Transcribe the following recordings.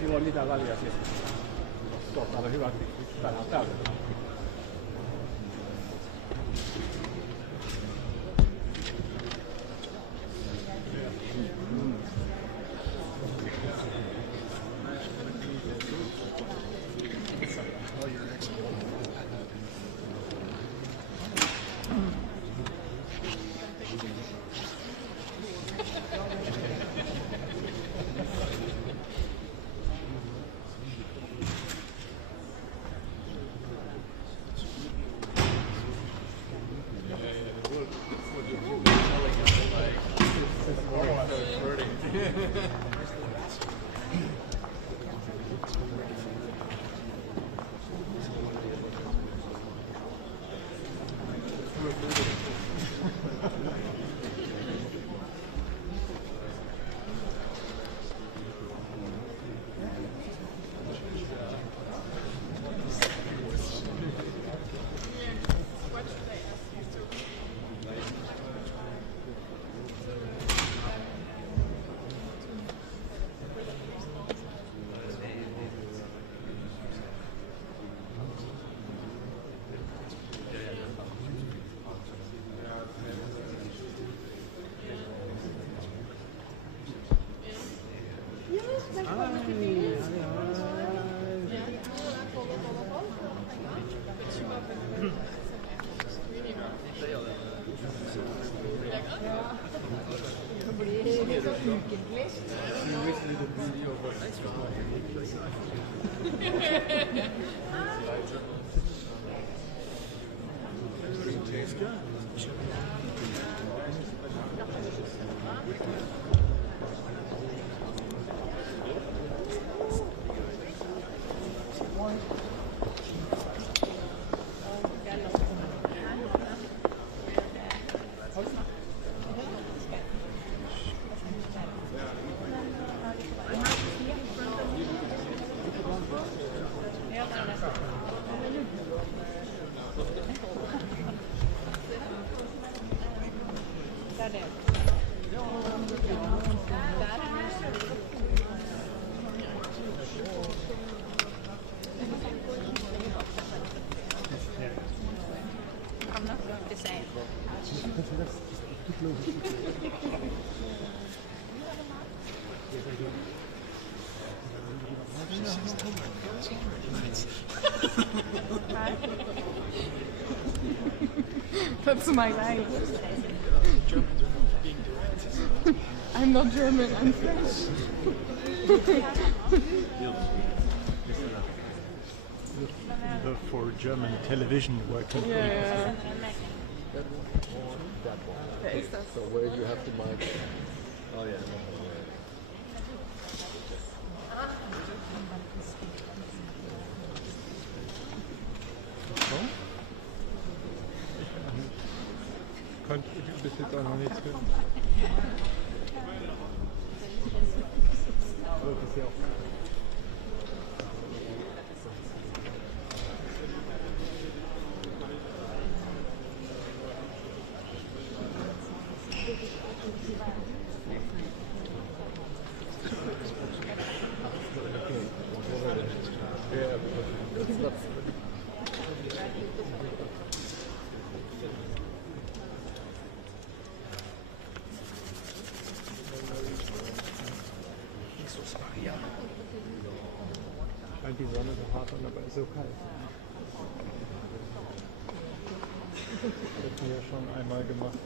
sillä ole mitään väliä siis. Tuottaa hyvät tänään täydellä. That's my line. I'm not German, I'm French. For German television working. Yeah. Wer ist das? So where you have the mic? Oh yeah. Ich bis jetzt auch noch nichts hören. Das ist ja auch. Die Sonne so hart an, aber ist so kalt. Das hatten wir ja schon einmal gemacht,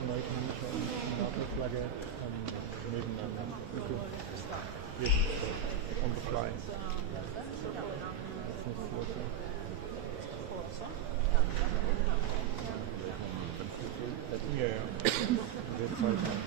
amerikanische und NATO-Flagge nebeneinander. On the fly. Das ist nicht so lustig. Ja, ja. Wird Zeit haben.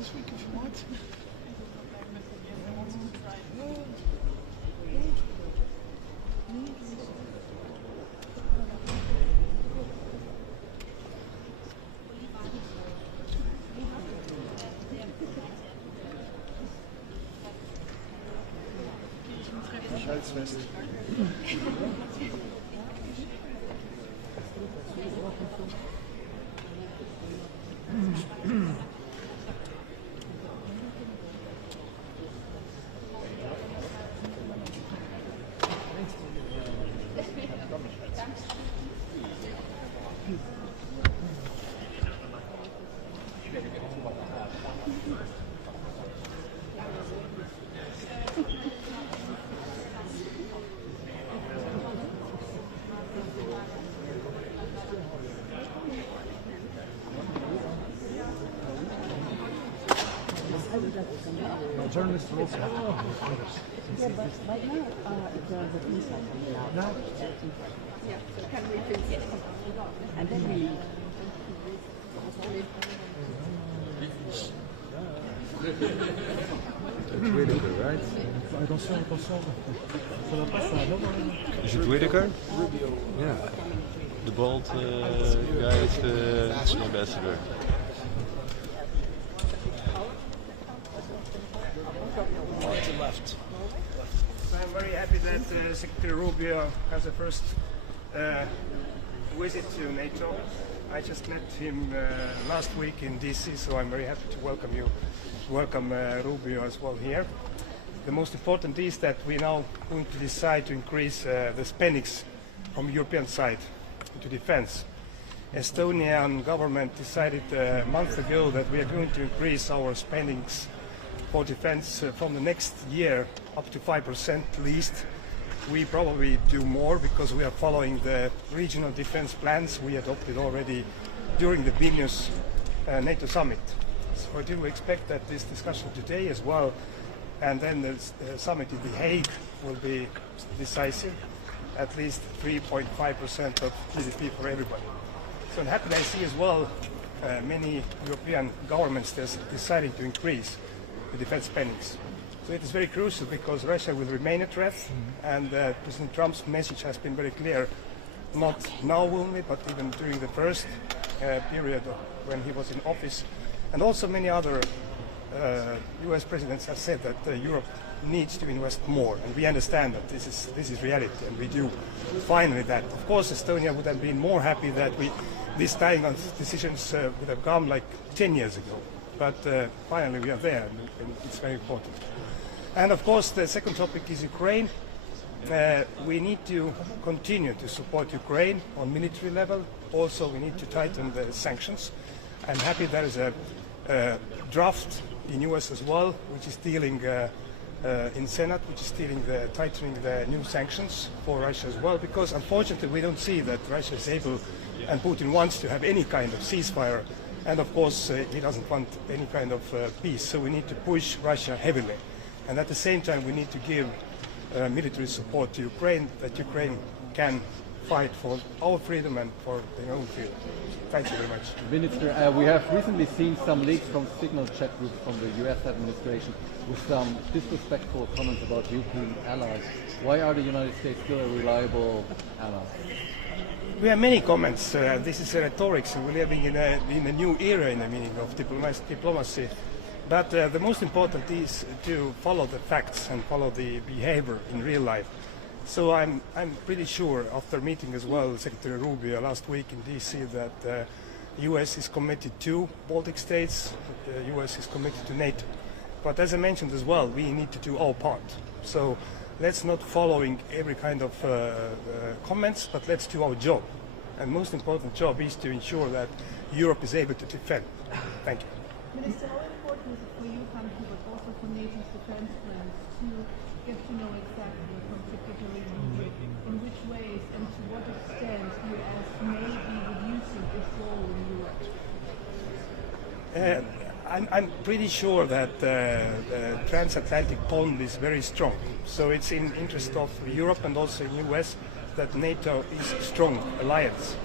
this week if you want. Journalists also. Yeah, but right now, the police are coming out. No. Yeah, so can we finish it? And then we leave. It's Whitaker, right? Attention, attention. Ça va pas, c'est un homme. Is it Whitaker? Yeah. The bald guy is the ambassador. Left. So I'm very happy that Secretary Rubio has a first visit to NATO. I just met him last week in DC, so I'm very happy to welcome Rubio as well here. The most important is that we're now going to decide to increase the spendings from the European side to defense. Estonian government decided a month ago that we are going to increase our spendings for defense from the next year up to 5% at least. We probably do more because we are following the regional defense plans we adopted already during the Vilnius NATO summit. So I do expect that this discussion today as well, and then the summit in The Hague will be decisive, at least 3.5% of GDP for everybody. So I'm happy I see as well many European governments deciding to increase the defense spendings. So it is very crucial because Russia will remain a threat, and President Trump's message has been very clear, not now only, but even during the first period when he was in office. And also many other US presidents have said that Europe needs to invest more, and we understand that this is reality, and we do finally that. Of course, Estonia would have been more happy that these kind of decisions would have come like 10 years ago. But finally we are there, and it's very important. And of course the second topic is Ukraine. We need to continue to support Ukraine on military level. Also we need to tighten the sanctions. I'm happy there is a draft in US as well, which is dealing in Senate, which is dealing tightening the new sanctions for Russia as well, because unfortunately we don't see that Russia is able, and Putin wants to have any kind of ceasefire. And of course, he doesn't want any kind of peace, so we need to push Russia heavily. And at the same time, we need to give military support to Ukraine, that Ukraine can fight for our freedom and for their own freedom. Thank you very much. Minister, we have recently seen some leaks from signal chat groups from the US administration with some disrespectful comments about European allies. Why are the United States still a reliable ally? We have many comments. This is rhetoric, so we're living in a new era in the meaning of diplomacy. But the most important is to follow the facts and follow the behavior in real life. So I'm pretty sure, after meeting as well Secretary Rubio last week in DC, that the US is committed to Baltic states, the US is committed to NATO. But as I mentioned as well, we need to do our part. So let's not following every kind of comments, but let's do our job. And most important job is to ensure that Europe is able to defend. Thank you. Minister, how important is it for your country, but also for NATO's defense plans, to get to know exactly from Secretary Rubio in which ways and to what extent the US may be reducing its role in Europe? I'm pretty sure that the transatlantic bond is very strong. So it's in interest of Europe and also in US that NATO is a strong alliance.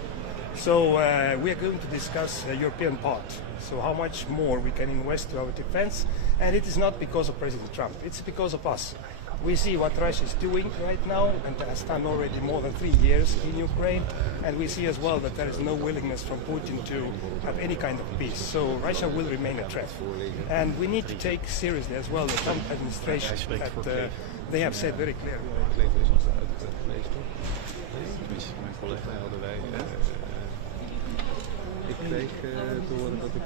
So we are going to discuss the European part. So how much more we can invest to our defense, and it is not because of President Trump, it's because of us. We see what Russia is doing right now, and has done already more than 3 years in Ukraine, and we see as well that there is no willingness from Putin to have any kind of peace. So Russia will remain a threat. And we need to take seriously as well the Trump administration that they have said very clearly. Ik kreeg te horen dat ik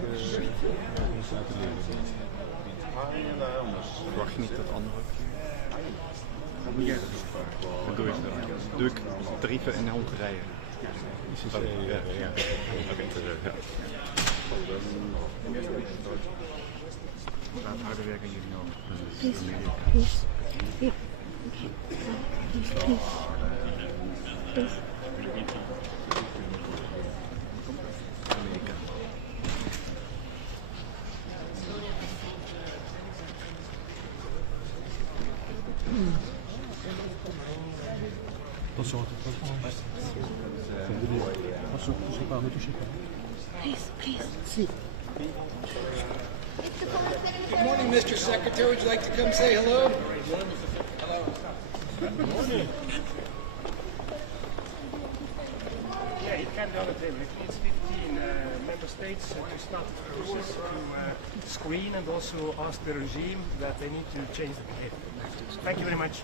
moest laten leren. Verwacht je niet dat anderen? Ja, dat doe ik wel. Doe ik tarieven in Hongarije. Ja. Laat harder werken in jullie nodig. Good morning, Mr. Secretary. Would you like to come say hello? Hello. Good morning. Yeah, it can be on the table. It needs 15 member states to start the process to screen and also ask the regime that they need to change the behavior. Thank you very much.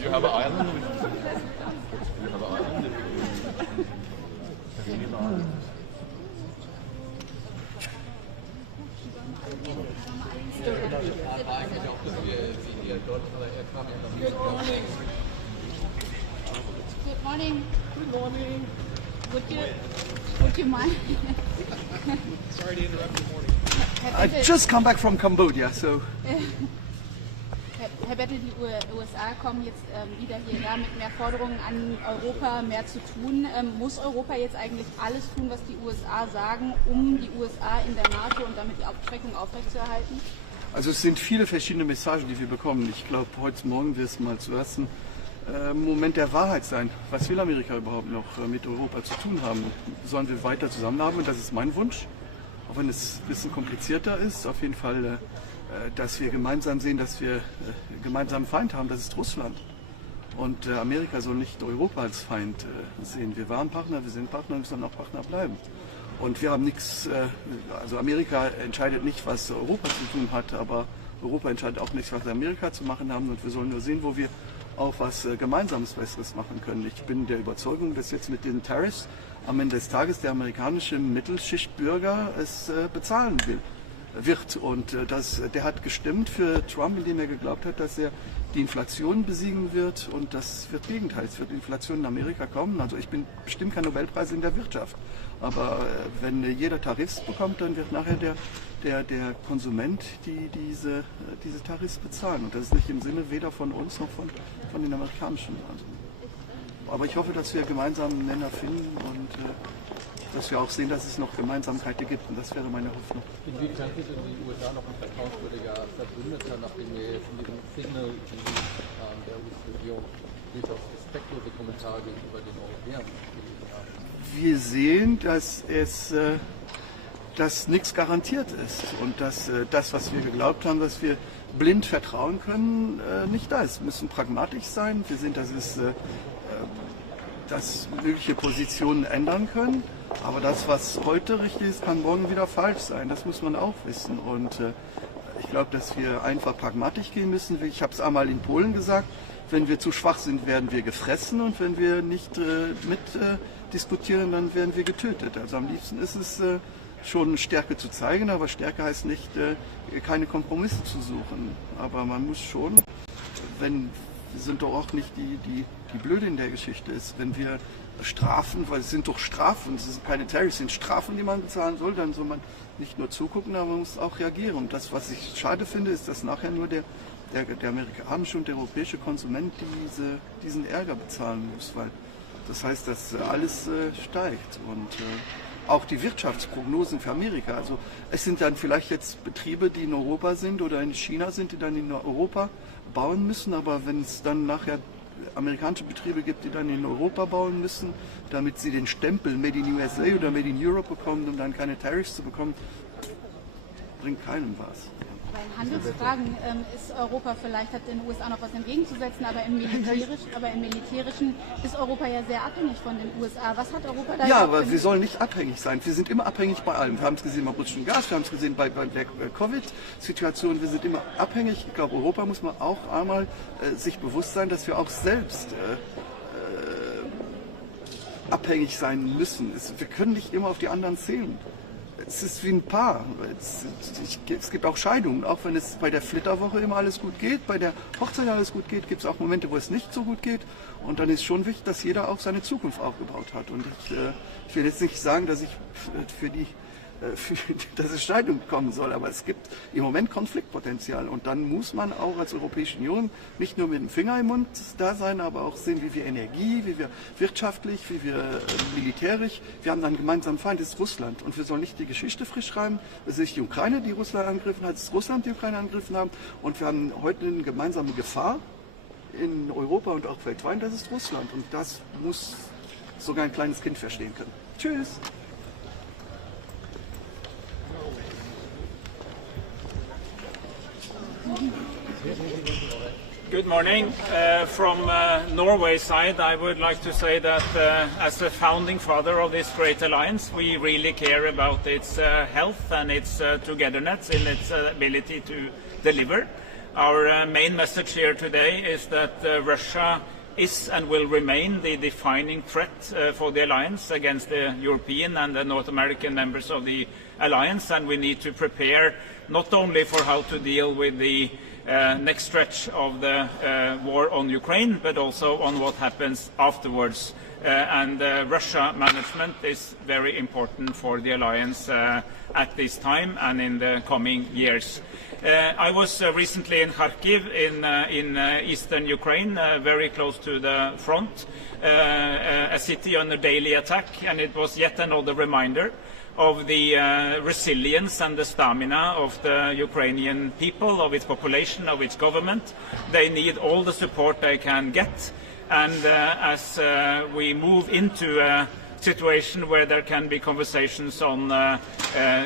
You have an island? You have an island? Good morning. Good morning. Would you mind? Sorry to interrupt your morning. I've just come back from Cambodia, so. Herr Bettel, die USA kommen jetzt wieder hierher mit mehr Forderungen an Europa, mehr zu tun. Muss Europa jetzt eigentlich alles tun, was die USA sagen, um die USA in der NATO und damit die Abschreckung aufrechtzuerhalten? Also es sind viele verschiedene Messagen, die wir bekommen. Ich glaube, heute Morgen wird es mal zuerst ein Moment der Wahrheit sein. Was will Amerika überhaupt noch mit Europa zu tun haben? Sollen wir weiter zusammenarbeiten? Das ist mein Wunsch. Auch wenn es ein bisschen komplizierter ist, auf jeden Fall, dass wir gemeinsam sehen, dass wir einen gemeinsamen Feind haben, das ist Russland. Und Amerika soll nicht Europa als Feind sehen. Wir waren Partner, wir sind Partner und wir sollen auch Partner bleiben. Und wir haben nichts, also Amerika entscheidet nicht, was Europa zu tun hat, aber Europa entscheidet auch nicht, was Amerika zu machen haben. Und wir sollen nur sehen, wo wir auch was Gemeinsames Besseres machen können. Ich bin der Überzeugung, dass jetzt mit den Tariffs am Ende des Tages der amerikanische Mittelschichtbürger es bezahlen wird. Und der hat gestimmt für Trump, indem er geglaubt hat, dass er die Inflation besiegen wird. Und das wird Gegenteil. Es wird Inflation in Amerika kommen. Also ich bin bestimmt kein Nobelpreis in der Wirtschaft. Aber wenn jeder Tariffs bekommt, dann wird nachher der Konsument diese Tariffs bezahlen. Und das ist nicht im Sinne weder von uns noch von den Amerikanischen. Also, aber ich hoffe, dass wir gemeinsam einen Nenner finden und dass wir auch sehen, dass es noch Gemeinsamkeiten gibt. Und das wäre meine Hoffnung. Inwiefern sind die USA noch ein vertrauenswürdiger Verbündeter, nachdem wir jetzt in diesem Signal der US-Regierung durchaus respektlose Kommentare gegenüber den Europäern gegeben haben? Wir sehen, dass nichts garantiert ist und dass das, was wir geglaubt haben, dass wir blind vertrauen können, nicht da ist. Wir müssen pragmatisch sein. Wir sehen, dass es dass mögliche Positionen ändern können. Aber das, was heute richtig ist, kann morgen wieder falsch sein. Das muss man auch wissen. Und ich glaube, dass wir einfach pragmatisch gehen müssen. Ich habe es einmal in Polen gesagt, wenn wir zu schwach sind, werden wir gefressen. Und wenn wir nicht diskutieren, dann werden wir getötet. Also am liebsten ist es schon Stärke zu zeigen, aber Stärke heißt nicht, keine Kompromisse zu suchen. Aber man muss schon, wir sind doch auch nicht die Blöde in der Geschichte ist, wenn wir Strafen, weil es sind doch Strafen, es sind keine Tariffs, es sind Strafen, die man bezahlen soll, dann soll man nicht nur zugucken, aber man muss auch reagieren. Und das, was ich schade finde, ist, dass nachher nur der amerikanische und der europäische Konsument diesen Ärger bezahlen muss, weil das heißt, dass alles steigt und auch die Wirtschaftsprognosen für Amerika. Also es sind dann vielleicht jetzt Betriebe, die in Europa sind oder in China sind, die dann in Europa bauen müssen, aber wenn es dann nachher amerikanische Betriebe gibt, die dann in Europa bauen müssen, damit sie den Stempel Made in USA oder Made in Europe bekommen, um dann keine Tariffs zu bekommen, bringt keinem was. Bei Handelsfragen ist Europa vielleicht, hat den USA noch was entgegenzusetzen, aber im Militärischen ist Europa ja sehr abhängig von den USA. Was hat Europa da? Ja, aber wir sollen nicht abhängig sein. Wir sind immer abhängig bei allem. Wir haben es gesehen beim russischen Gas, wir haben es gesehen bei der Covid-Situation. Wir sind immer abhängig. Ich glaube, Europa muss man auch einmal sich bewusst sein, dass wir auch selbst abhängig sein müssen. Wir können nicht immer auf die anderen zählen. Es ist wie ein Paar. Es gibt auch Scheidungen. Auch wenn es bei der Flitterwoche immer alles gut geht, bei der Hochzeit alles gut geht, gibt es auch Momente, wo es nicht so gut geht. Und dann ist schon wichtig, dass jeder auch seine Zukunft aufgebaut hat. Und ich will jetzt nicht sagen, dass ich dass es Scheidung kommen soll, aber es gibt im Moment Konfliktpotenzial und dann muss man auch als Europäische Union nicht nur mit dem Finger im Mund da sein, aber auch sehen, wie wir Energie, wie wir wirtschaftlich, wie wir militärisch, wir haben dann einen gemeinsamen Feind, das ist Russland und wir sollen nicht die Geschichte frisch schreiben, es ist nicht die Ukraine, die Russland angegriffen hat, es ist Russland, die Ukraine angegriffen haben und wir haben heute eine gemeinsame Gefahr in Europa und auch weltweit, das ist Russland und das muss sogar ein kleines Kind verstehen können. Tschüss! Good morning. From Norway side, I would like to say that as the founding father of this great alliance, we really care about its health and its togetherness in its ability to deliver. Our main message here today is that Russia is and will remain the defining threat for the alliance against the European and the North American members of the alliance, and we need to prepare not only for how to deal with the next stretch of the war on Ukraine, but also on what happens afterwards. And Russia management is very important for the alliance at this time and in the coming years. I was recently in Kharkiv in eastern Ukraine, very close to the front, a city under daily attack, and it was yet another reminder of the resilience and the stamina of the Ukrainian people, of its population, of its government. They need all the support they can get. And as we move into a situation where there can be conversations on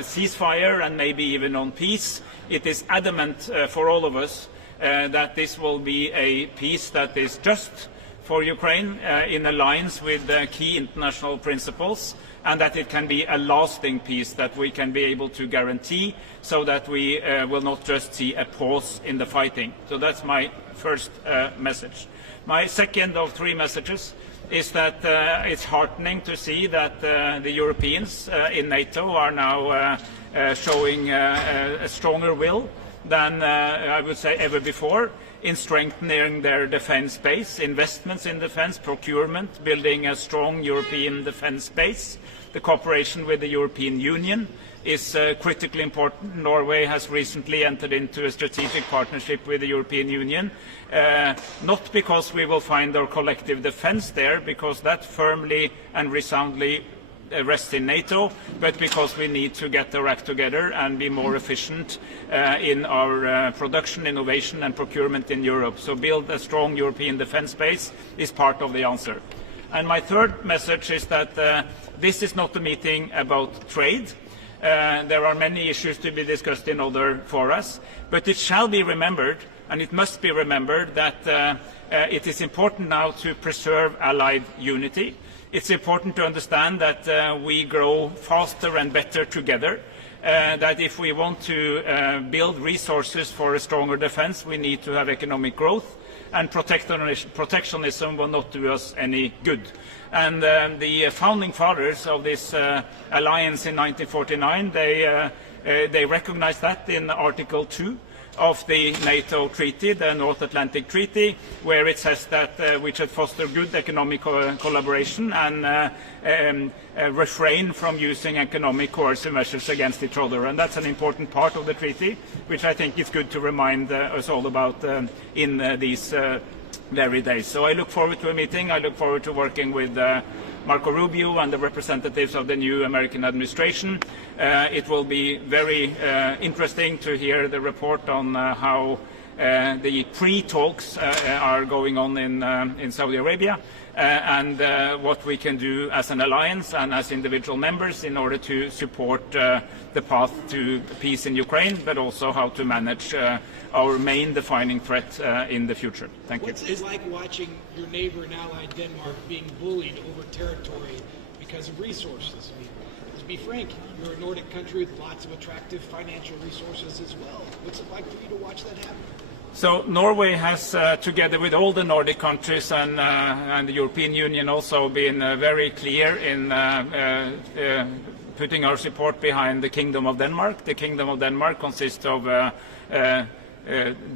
ceasefire and maybe even on peace, it is adamant for all of us that this will be a peace that is just for Ukraine in alliance with the key international principles, and that it can be a lasting peace that we can be able to guarantee so that we will not just see a pause in the fighting. So that's my first message. My second of three messages is that it's heartening to see that the Europeans in NATO are now showing a stronger will than I would say ever before in strengthening their defence base, investments in defence, procurement, building a strong European defence base. The cooperation with the European Union is critically important. Norway has recently entered into a strategic partnership with the European Union, not because we will find our collective defence there, because that firmly and resoundly rests in NATO, but because we need to get our act together and be more efficient in our production, innovation and procurement in Europe. So build a strong European defence base is part of the answer. And my third message is that this is not a meeting about trade. There are many issues to be discussed in other fora, but it shall be remembered, And it must be remembered that it is important now to preserve Allied unity. It's important to understand that we grow faster and better together. That if we want to build resources for a stronger defense, we need to have economic growth, and protectionism will not do us any good. And the founding fathers of this alliance in 1949, they recognized that in Article 2 of the NATO treaty, the North Atlantic Treaty, where it says that we should foster good economic collaboration and refrain from using economic coercive measures against each other. And that's an important part of the treaty, which I think is good to remind us all about in these very days. So I look forward to a meeting. I look forward to working with Marco Rubio and the representatives of the new American administration. It will be very interesting to hear the report on how the pre-talks are going on in Saudi Arabia and what we can do as an alliance and as individual members in order to support the path to peace in Ukraine, but also how to manage our main defining threat in the future. Thank you. What's it like watching your neighbor and ally Denmark being bullied over territory because of resources? I mean, to be frank, you're a Nordic country with lots of attractive financial resources as well. What's it like for you to watch that happen? So Norway has, together with all the Nordic countries and the European Union, also been very clear in putting our support behind the Kingdom of Denmark. The Kingdom of Denmark consists of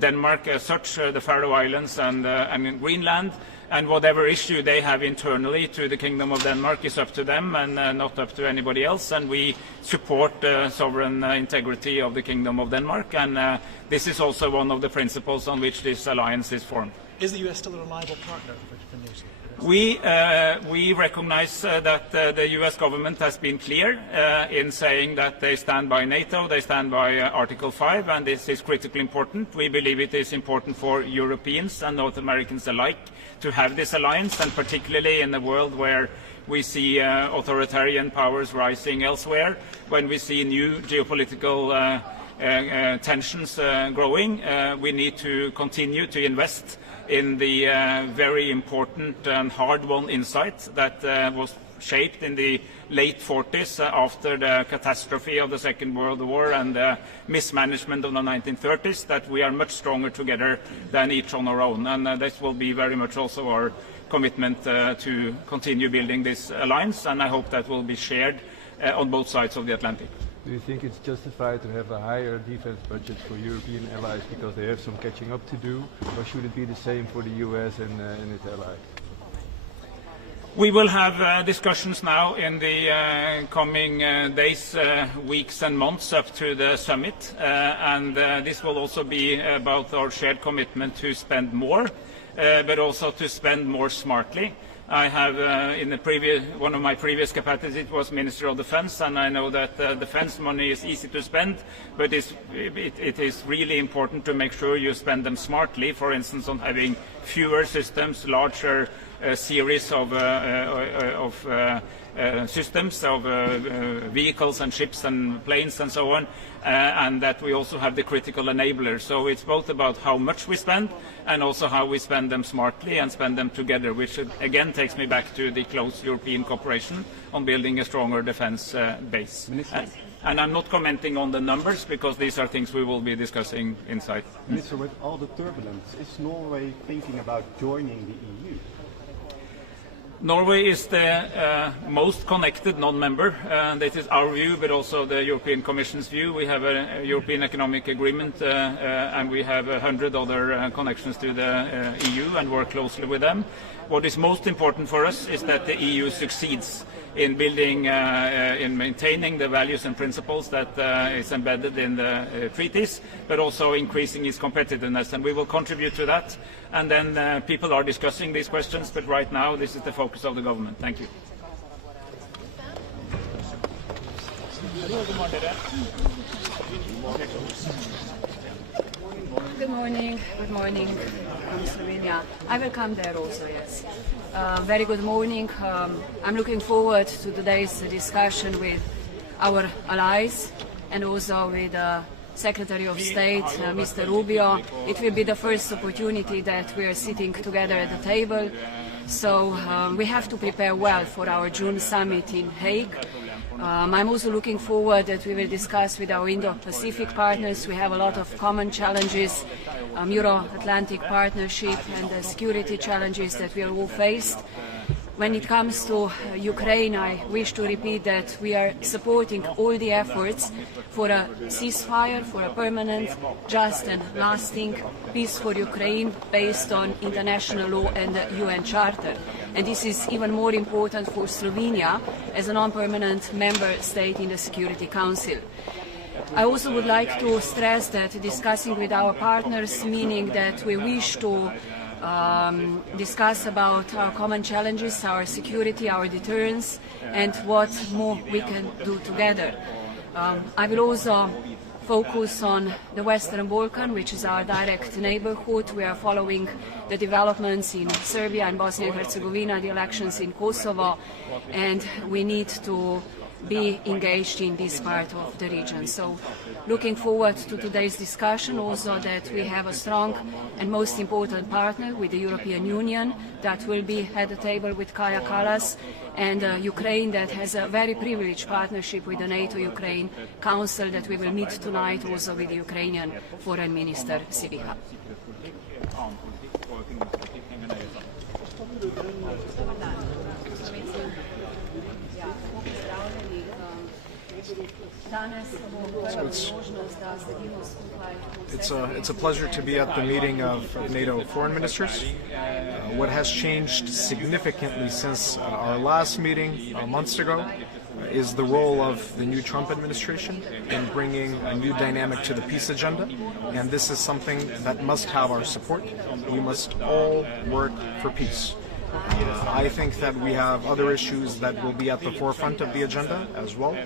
Denmark as such, the Faroe Islands and Greenland, and whatever issue they have internally to the Kingdom of Denmark is up to them and not up to anybody else, and we support sovereign integrity of the Kingdom of Denmark, and this is also one of the principles on which this alliance is formed. Is the U.S. still a reliable partner for NATO? We recognize that the U.S. government has been clear in saying that they stand by NATO, they stand by Article 5, and this is critically important. We believe it is important for Europeans and North Americans alike to have this alliance, and particularly in a world where we see authoritarian powers rising elsewhere, when we see new geopolitical tensions growing, we need to continue to invest in the very important and hard-won insight that was shaped in the late 40s after the catastrophe of the Second World War and the mismanagement of the 1930s, that we are much stronger together than each on our own. And this will be very much also our commitment to continue building this alliance, and I hope that will be shared on both sides of the Atlantic. Do you think it's justified to have a higher defense budget for European allies because they have some catching up to do, or should it be the same for the US and its allies? We will have discussions now in the coming days, weeks and months up to the summit, and this will also be about our shared commitment to spend more, but also to spend more smartly. I have, in the one of my previous capacities was Minister of Defense, and I know that defense money is easy to spend, but it is really important to make sure you spend them smartly, for instance, on having fewer systems, larger series of systems, of vehicles and ships and planes and so on, and that we also have the critical enablers. So it's both about how much we spend and also how we spend them smartly and spend them together, which again takes me back to the close European cooperation on building a stronger defense base. And I'm not commenting on the numbers because these are things we will be discussing inside. Minister, with all the turbulence, is Norway thinking about joining the EU? Norway is the most connected non-member. This is our view, but also the European Commission's view. We have a European Economic Agreement, and we have 100 other connections to the EU and work closely with them. What is most important for us is that the EU succeeds in building, in maintaining the values and principles that is embedded in the treaties, but also increasing its competitiveness, and we will contribute to that. And then people are discussing these questions, but right now this is the focus of the government. Thank you. Good morning. Good morning from Slovenia. I will come there also, yes. Very good morning. I'm looking forward to today's discussion with our allies and also with Secretary of State, Mr. Rubio. It will be the first opportunity that we are sitting together at the table. So we have to prepare well for our June summit in Hague. I'm also looking forward that we will discuss with our Indo-Pacific partners. We have a lot of common challenges, Euro-Atlantic partnership and the security challenges that we are all faced. When it comes to Ukraine, I wish to repeat that we are supporting all the efforts for a ceasefire, for a permanent, just and lasting peace for Ukraine based on international law and the UN Charter. And this is even more important for Slovenia as a non-permanent member state in the Security Council. I also would like to stress that discussing with our partners, meaning that we wish to discuss about our common challenges, our security, our deterrence, and what more we can do together. I will also focus on the Western Balkan, which is our direct neighborhood. We are following the developments in Serbia and Bosnia and Herzegovina, the elections in Kosovo, and we need to be engaged in this part of the region. So looking forward to today's discussion, also that we have a strong and most important partner with the European Union that will be at the table with Kaja Kallas, and Ukraine that has a very privileged partnership with the NATO-Ukraine Council that we will meet tonight also with the Ukrainian Foreign Minister Sybiha. It's a pleasure to be at the meeting of NATO foreign ministers. What has changed significantly since our last meeting months ago is the role of the new Trump administration in bringing a new dynamic to the peace agenda, and this is something that must have our support. We must all work for peace. I think that we have other issues that will be at the forefront of the agenda as well.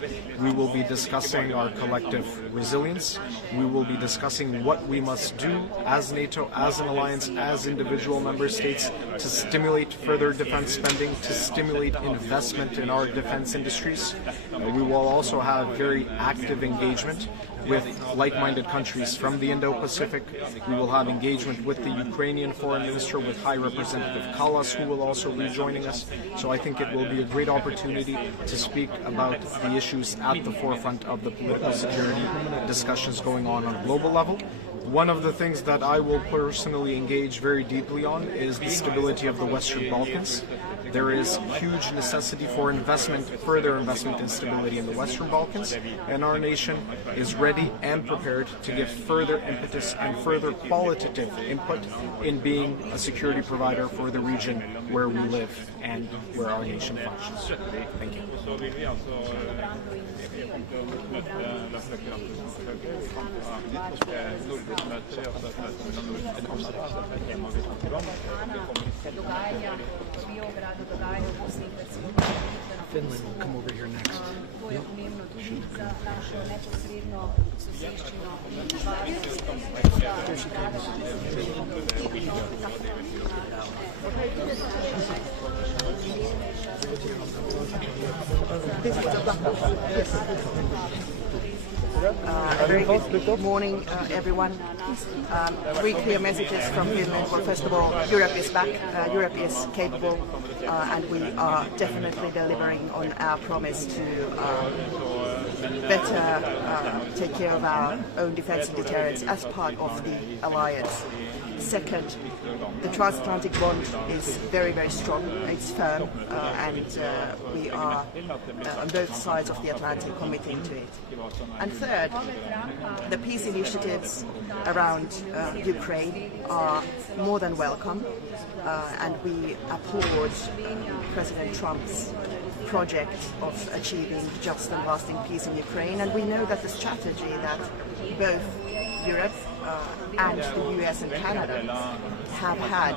We will be discussing our collective resilience. We will be discussing what we must do as NATO, as an alliance, as individual member states to stimulate further defense spending, to stimulate investment in our defense industries. We will also have very active engagement with like-minded countries from the Indo-Pacific. We will have engagement with the Ukrainian Foreign Minister, with High Representative Kallas, who will also be joining us. So I think it will be a great opportunity to speak about the issues at the forefront of the political security discussions going on a global level. One of the things that I will personally engage very deeply on is the stability of the Western Balkans. There is huge necessity for investment, further investment in stability in the Western Balkans, and our nation is ready and prepared to give further impetus and further qualitative input in being a security provider for the region where we live and where our nation functions. Thank you. Finland will come over here next. There she comes. Very good morning, everyone. Three clear messages from Finland. Well, first of all, Europe is back, Europe is capable, and we are definitely delivering on our promise to better take care of our own defense and deterrence as part of the alliance. Second, the transatlantic bond is very, very strong. It's firm, and we are on both sides of the Atlantic committing to it. And third, the peace initiatives around Ukraine are more than welcome, and we applaud President Trump's project of achieving just and lasting peace in Ukraine. And we know that the strategy that both Europe and the US and Canada have had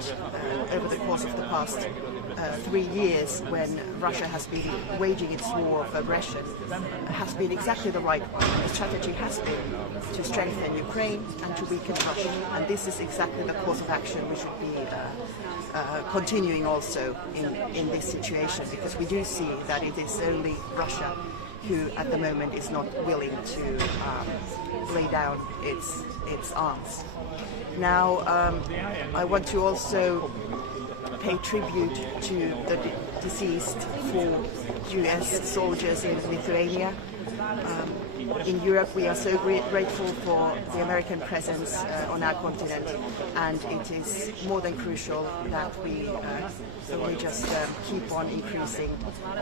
over the course of the past 3 years, when Russia has been waging its war of aggression, has been exactly the right one. The strategy has been to strengthen Ukraine and to weaken Russia, and this is exactly the course of action we should be continuing also in this situation, because we do see that it is only Russia who at the moment is not willing to lay down its arms. Now, I want to also pay tribute to the deceased 4 US soldiers in Lithuania. In Europe, we are so grateful for the American presence on our continent, and it is more than crucial that we just keep on increasing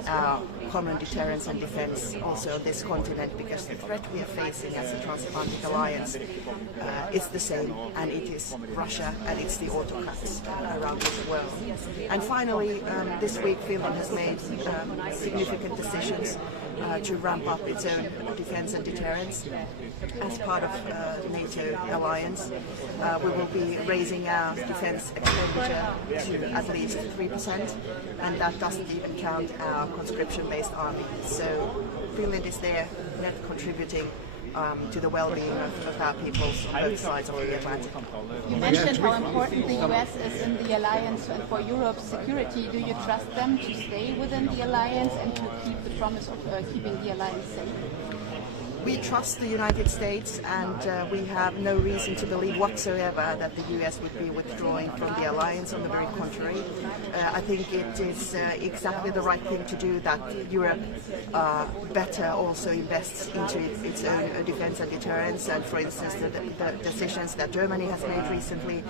our common deterrence and defense also on this continent, because the threat we are facing as a transatlantic alliance is the same, and it is Russia and it's the autocrats around the world. And finally, this week Finland has made significant decisions to ramp up its own defense and deterrence as part of the NATO alliance. We will be raising our defense expenditure to at least 3%, and that doesn't even count our conscription-based army. So Finland is there, net contributing to the well-being of our peoples on both sides of the Atlantic. You mentioned how important the US is in the alliance and for Europe's security. Do you trust them to stay within the alliance and to keep the promise of keeping the alliance safe? We trust the United States, and we have no reason to believe whatsoever that the US would be withdrawing from the alliance. On the very contrary, I think it is exactly the right thing to do, that Europe better also invests into its own defense and deterrence. And for instance, the decisions that Germany has made recently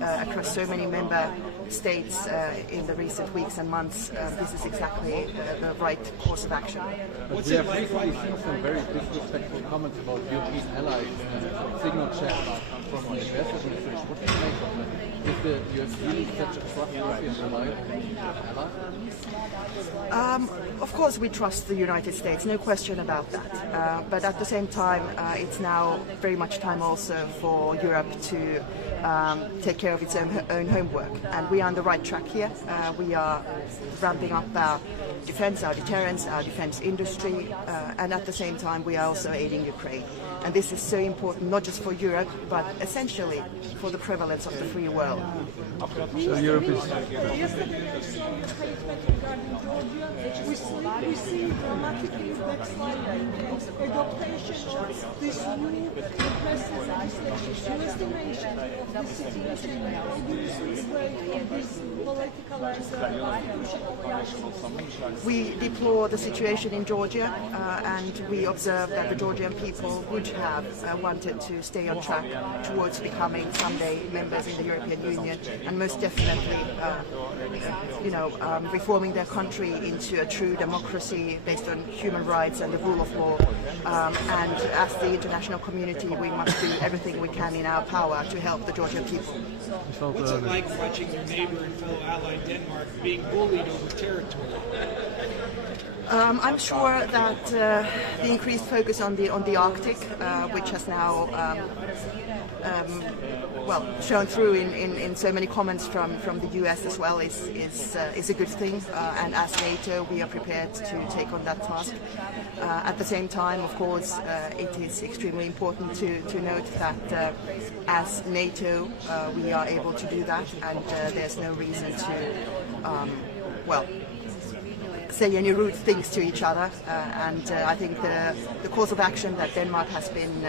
across so many member states in the recent weeks and months, this is exactly the right course of action. But we have recently seen some very disrespectful comments about European allies and signal check from the US administration. What do you make of that? Is the US really such a trustworthy and reliable ally? Of course we trust the United States, no question about that. But at the same time, it's now very much time also for Europe to take care of its own homework. And we are on the right track here. We are ramping up our defense, our deterrence, our defense industry, and at the same time we are also aiding Ukraine. And this is so important, not just for Europe, but essentially for the prevalence of the free world. So Europe is... We see dramatically backsliding in adaptation of this new repressive legislation. Your estimation of the situation, how do you see the break of this political and We deplore the situation in Georgia, and we observe that the Georgian people would have wanted to stay on track towards becoming someday members in the European Union, and most definitely, reforming their country into a true democracy based on human rights and the rule of law. And as the international community, we must do everything we can in our power to help the Georgian people. What's it like watching your neighbor and fellow ally Denmark being bullied over territory? I'm sure that the increased focus on the Arctic, which has now shown through in so many comments from the US as well, is a good thing. And as NATO, we are prepared to take on that task. At the same time, of course, it is extremely important to note that as NATO, we are able to do that, and there's no reason to, say any rude things to each other. And I think the course of action that Denmark has been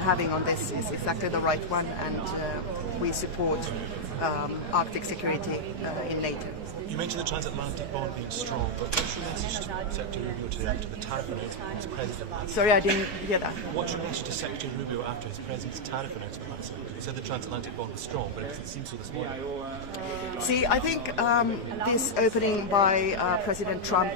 having on this is exactly the right one, and we support Arctic security in NATO. You mentioned the transatlantic bond being strong, but what's your message to Secretary Rubio today after the tariff announcement from his president? Sorry, I didn't hear that. What's your message to Secretary Rubio after his president's tariff announcement last week? He said the transatlantic bond was strong, but it doesn't seem so this morning. See, I think this opening by President Trump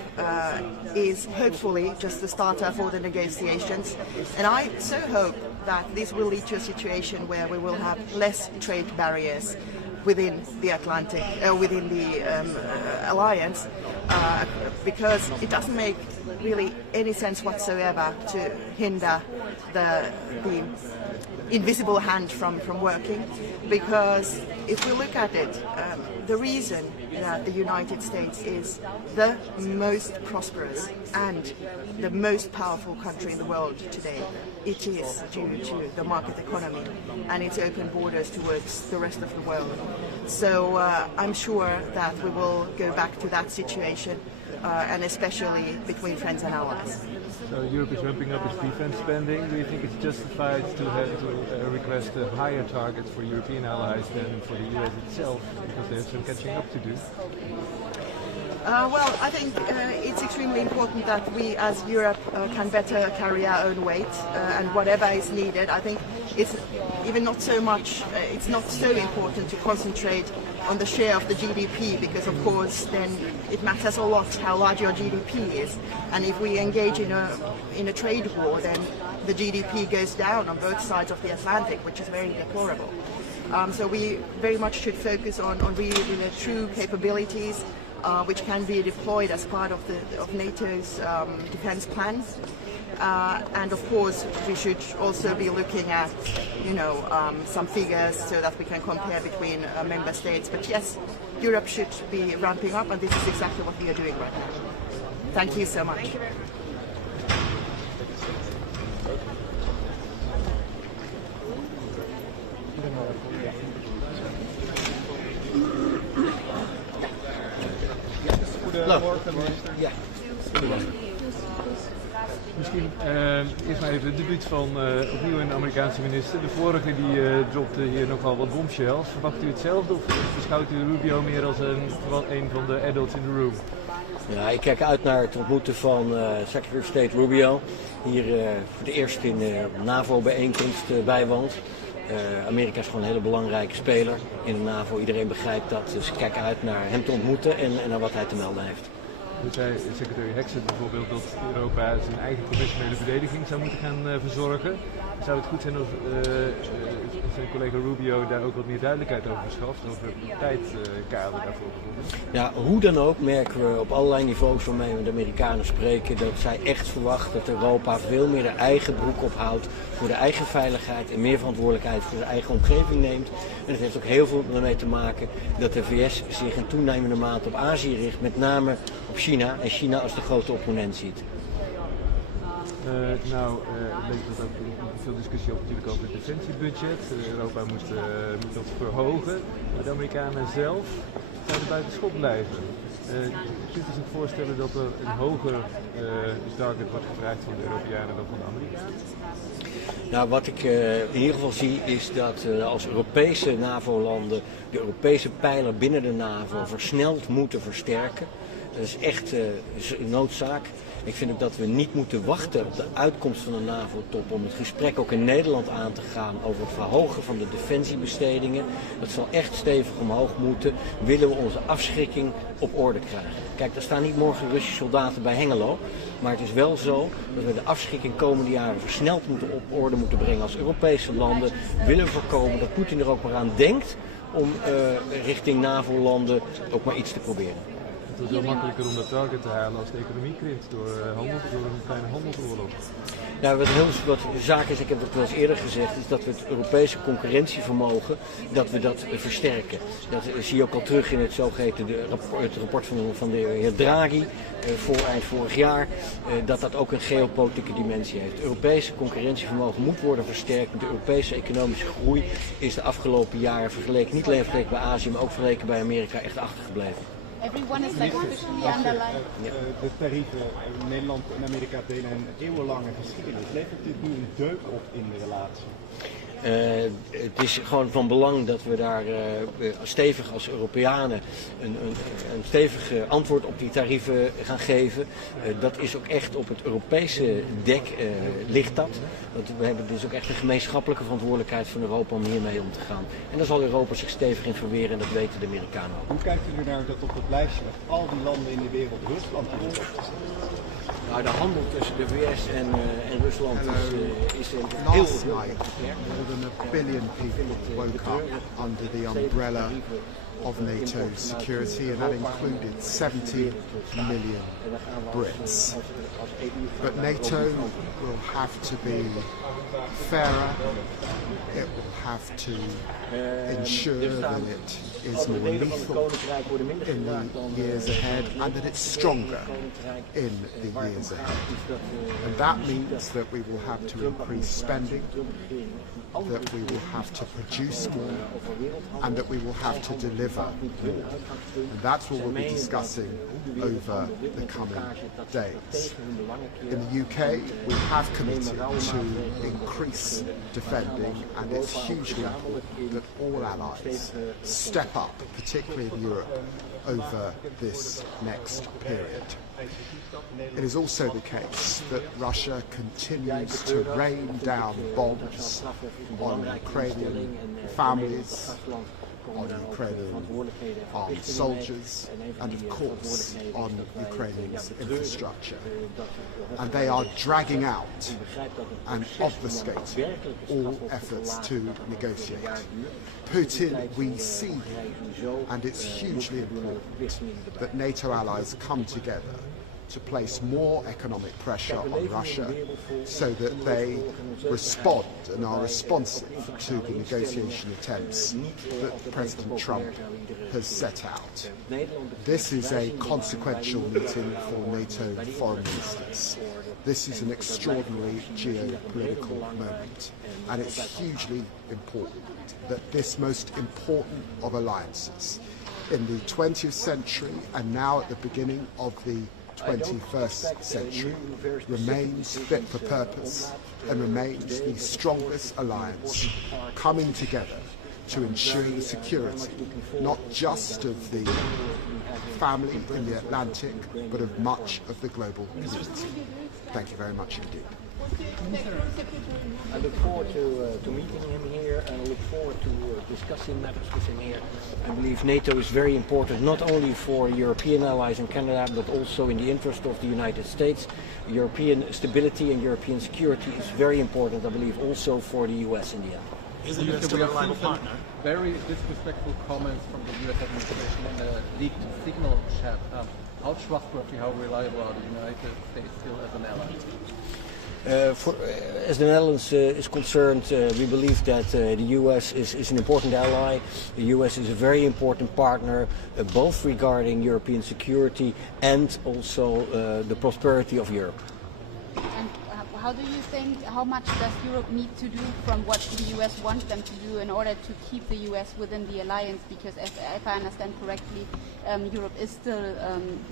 is hopefully just the starter for the negotiations, and I so hope that this will lead to a situation where we will have less trade barriers within the Atlantic, within the alliance, because it doesn't make really any sense whatsoever to hinder the invisible hand from working, because if we look at it, the reason that the United States is the most prosperous and the most powerful country in the world today, it is due to the market economy and its open borders towards the rest of the world. So I'm sure that we will go back to that situation and especially between friends and allies. So Europe is ramping up its defense spending. Do you think it's justified to have to request a higher target for European allies than for the US itself, because they have some catching up to do? Well, I think it's extremely important that we as Europe can better carry our own weight and whatever is needed. I think it's even not so much, it's not so important to concentrate on the share of the GDP, because of course then it matters a lot how large your GDP is. And if we engage in a trade war, then the GDP goes down on both sides of the Atlantic, which is very deplorable. So we very much should focus on really the true capabilities which can be deployed as part of NATO's defense plans. And of course, we should also be looking at, some figures so that we can compare between member states. But yes, Europe should be ramping up, and this is exactly what we are doing right now. Thank you so much. Goedemorgen, minister. Ja. Misschien eerst maar even het debuut van opnieuw een Amerikaanse minister. De vorige die dropte hier nogal wat bombshells. Verwacht u hetzelfde of beschouwt u Rubio meer als een van de adults in the room? Ja, ik kijk uit naar het ontmoeten van Secretary of State Rubio. Hier voor de eerst in de NAVO-bijeenkomst bijwoont. Amerika is gewoon een hele belangrijke speler in de NAVO. Iedereen begrijpt dat. Dus ik kijk uit naar hem te ontmoeten en naar wat hij te melden heeft. Dus zei secretaris Hexet bijvoorbeeld dat Europa zijn eigen conventionele verdediging zou moeten gaan verzorgen. Zou het goed zijn als zijn collega Rubio daar ook wat meer duidelijkheid over verschaft, over het tijdkader daarvoor bijvoorbeeld? Ja, hoe dan ook merken we op allerlei niveaus waarmee we de Amerikanen spreken dat zij echt verwachten dat Europa veel meer de eigen broek ophoudt voor de eigen veiligheid en meer verantwoordelijkheid voor de eigen omgeving neemt. En dat heeft ook heel veel ermee te maken dat de VS zich in toenemende mate op Azië richt, met name op China en China als de grote opponent ziet. Ik weet dat ook veel discussie op natuurlijk over het defensiebudget. Europa moet dat verhogen, maar de Amerikanen zelf zouden buiten schot blijven. Kunt u zich voorstellen dat er een hoger target wordt gevraagd van de Europeanen dan van de Amerikanen? Nou, wat ik in ieder geval zie is dat als Europese NAVO-landen de Europese pijler binnen de NAVO versneld moeten versterken. Dat is echt een noodzaak. Ik vind ook dat we niet moeten wachten op de uitkomst van de NAVO-top om het gesprek ook in Nederland aan te gaan over het verhogen van de defensiebestedingen. Dat zal echt stevig omhoog moeten, willen we onze afschrikking op orde krijgen. Kijk, er staan niet morgen Russische soldaten bij Hengelo, maar het is wel zo dat we de afschrikking komende jaren versneld op orde moeten brengen als Europese landen. Willen we voorkomen dat Poetin er ook maar aan denkt om richting NAVO-landen ook maar iets te proberen. Het is wel makkelijker om dat target te halen als de economie krimpt door een kleine handelsoorlog. Ja, wat zaak is, ik heb het wel eens eerder gezegd, is dat we het Europese concurrentievermogen, dat we dat versterken. Dat zie je ook al terug in het zogeheten het rapport van de heer Draghi eind vorig jaar, dat ook een geopolitieke dimensie heeft. Het Europese concurrentievermogen moet worden versterkt. De Europese economische groei is de afgelopen jaren vergeleken, niet alleen vergeleken bij Azië, maar ook vergeleken bij Amerika echt achtergebleven. Everyone is like officially underlined. De tarieven, Nederland en Amerika delen een eeuwenlange geschiedenis. Levert dit nu een deuk op in de relatie? Het is gewoon van belang dat we daar stevig als Europeanen een stevig antwoord op die tarieven gaan geven. Dat is ook echt op het Europese dek ligt dat. Want we hebben dus ook echt een gemeenschappelijke verantwoordelijkheid van Europa om hiermee om te gaan. En daar zal Europa zich stevig in verweren en dat weten de Amerikanen ook. Hoe kijkt u naar dat op het lijstje met al die landen in de wereld Rusland hierop te zetten? Nou, de handel tussen de VS en Rusland is heel night, more than 1 billion people woke up under the umbrella of NATO security, and that included 70 million Brits. But NATO will have to be fairer, it will have to ensure that it is more lethal in the years ahead and that it's stronger in the years ahead. And that means that we will have to increase spending, that we will have to produce more, and that we will have to deliver River War. And that's what we'll be discussing over the coming days. In the UK, we have committed to increase defending, and it's hugely important that all allies step up, particularly in Europe, over this next period. It is also the case that Russia continues to rain down bombs on Ukrainian families, on Ukrainian armed soldiers, and of course on Ukraine's infrastructure. And they are dragging out and obfuscating all efforts to negotiate. Putin, we see, and it's hugely important that NATO allies come together to place more economic pressure on Russia so that they respond and are responsive to the negotiation attempts that President Trump has set out. This is a consequential meeting for NATO foreign ministers. This is an extraordinary geopolitical moment, and it's hugely important that this most important of alliances in the 20th century and now at the beginning of the 21st century remains fit for purpose and remains the strongest alliance coming together to ensure the security not just of the family in the Atlantic but of much of the global community. Thank you very much indeed. I look forward to meeting him here, and I look forward to discussing matters with him here. I believe NATO is very important, not only for European allies and Canada, but also in the interest of the United States. European stability and European security is very important, I believe, also for the US in the end. Is the US still a reliable partner? Very disrespectful comments from the US administration in the leaked signal chat. How trustworthy, how reliable are the United States still as an ally? As the Netherlands is concerned, we believe that the US is an important ally. The US is a very important partner, both regarding European security and also the prosperity of Europe. And how do you think, how much does Europe need to do from what the US wants them to do in order to keep the US within the alliance? Because if I understand correctly, Europe is still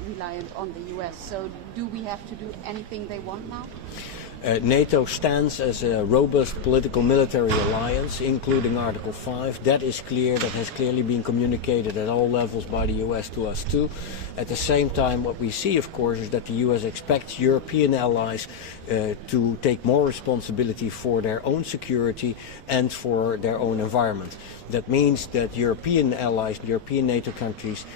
reliant on the US. So do we have to do anything they want now? NATO stands as a robust political military alliance, including Article 5. That is clear, that has clearly been communicated at all levels by the US to us too. At the same time, what we see, of course, is that the US expects European allies to take more responsibility for their own security and for their own environment. That means that European allies, European NATO countries,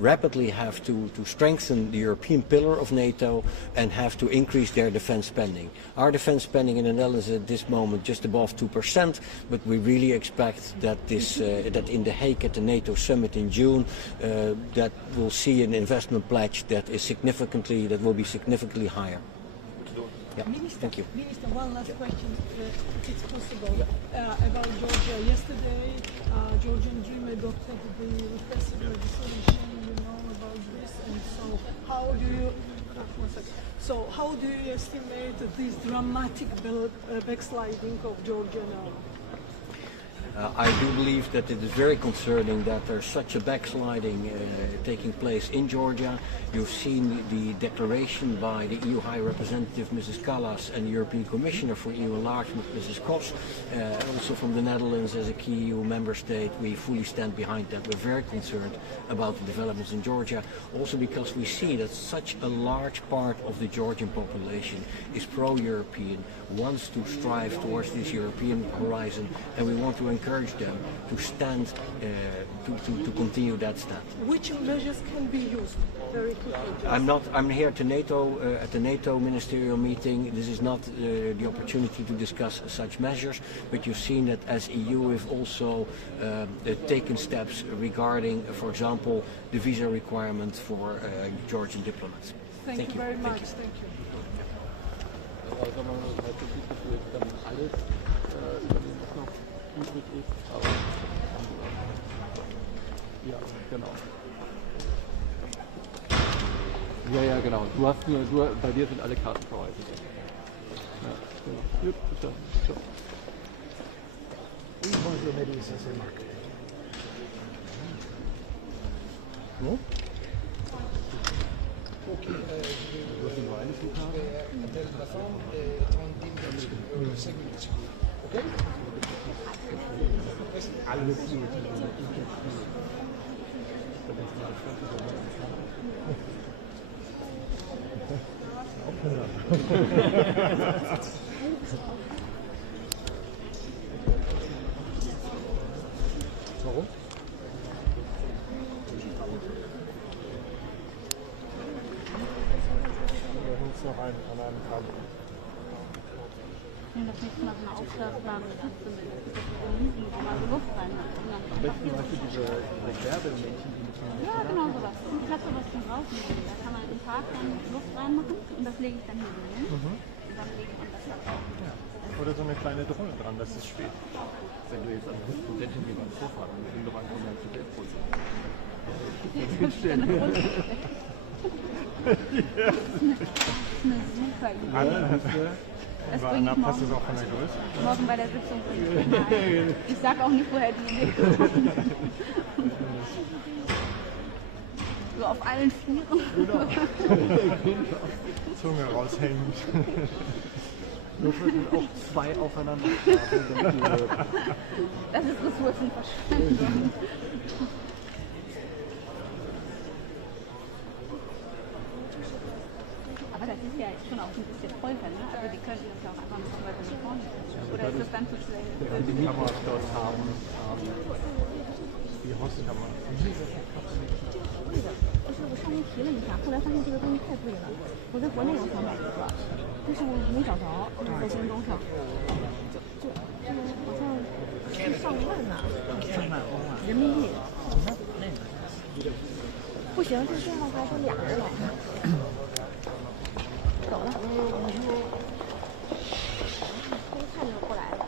rapidly have to strengthen the European pillar of NATO and have to increase their defense spending. Our defense spending in the Netherlands at this moment just above 2%, but we really expect that that in The Hague at the NATO summit in June, that we'll see an investment pledge that will be significantly higher. Yeah. Minister, thank you. Minister, one last question, if it's possible, about Georgia. Yesterday, Georgian Dream adopted the requested legislation, about this, and so how do you estimate this dramatic backsliding of Georgia now? I do believe that it is very concerning that there's such a backsliding taking place in Georgia. You've seen the declaration by the EU High Representative Mrs. Kallas and the European Commissioner for EU enlargement Mrs. Kos, also from the Netherlands as a key EU member state. We fully stand behind that. We're very concerned about the developments in Georgia, also because we see that such a large part of the Georgian population is pro-European, wants to strive towards this European horizon, and we want to encourage them to stand, to continue that stand. Which measures can be used? Very quickly. I'm here at the NATO ministerial meeting. This is not the opportunity to discuss such measures, but you've seen that as EU we've also taken steps regarding, for example, the visa requirement for Georgian diplomats. Thank you very much. Thank you. Ja, genau. Ja, genau. Bei dir sind alle Karten verweisen. Ja, genau. Gut, bitte. Ciao. Bonjour, ladies and gentlemen. No? Okay? Alles gut. Warum? Da hinten noch an einem Graben. Ich nehme das nächste Mal so eine aufschlagbare Taste mit. Das ist so Nieten, wo man so Luft reinmacht. Am besten weißt du diese Werbemännchen, die mit Ja, genau sowas. Das ist ein Klasse, was zum Rausnehmen. Da kann man im Tag dann Luft reinmachen und das lege ich dann hier drin. Und dann legt man das dann auf. Ja. Oder so eine kleine Drohne dran, das ist spät. Wenn du jetzt an Studentin wie beim Vorfahren mit dem noch ankommen, dann zu der Pose. Das ist eine super Idee. Das Bei bringe Anna ich passt es morgen, auch von der Größe. morgen bei der Sitzung bringe ich mal. Ich sag auch nicht, woher die Idee kommt. So auf allen Vieren. Zunge raushängen. Nur würden auch zwei aufeinander Das ist Ressourcenverschwendung. Aber das ist ja schon auch ein bisschen Folter, ne? Also die könnten das ja auch einfach noch weiter nach vorne stellen. Oder ist das dann zu schlecht? Wenn die Kamera dort haben, die Hauskamera. 就是我上面提了一下，后来发现这个东西太贵了，我在国内有想买一个，但是我没找着，在京东上，就好像是上万呢，人民币。不行，就这样的话就俩人来。走了，一看就过来了。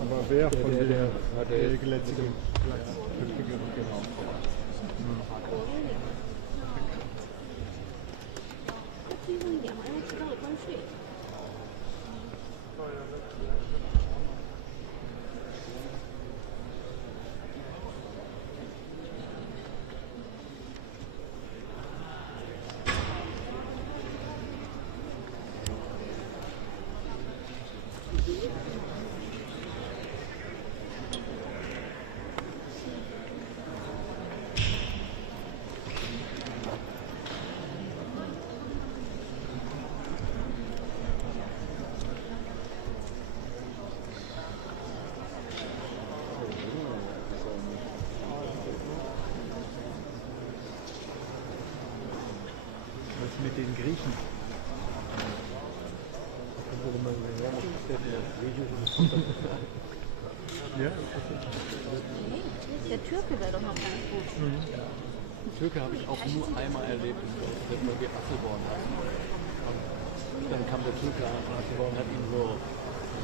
Aber wer von der regelmäßigen Platz? Genau. Mit den Griechen. Ja? Der Türke wäre doch noch ganz gut. Türke habe ich auch nur einmal erlebt, wenn wir Asselborn hatten. Und dann kam der Türke an Asselborn und hat ihn so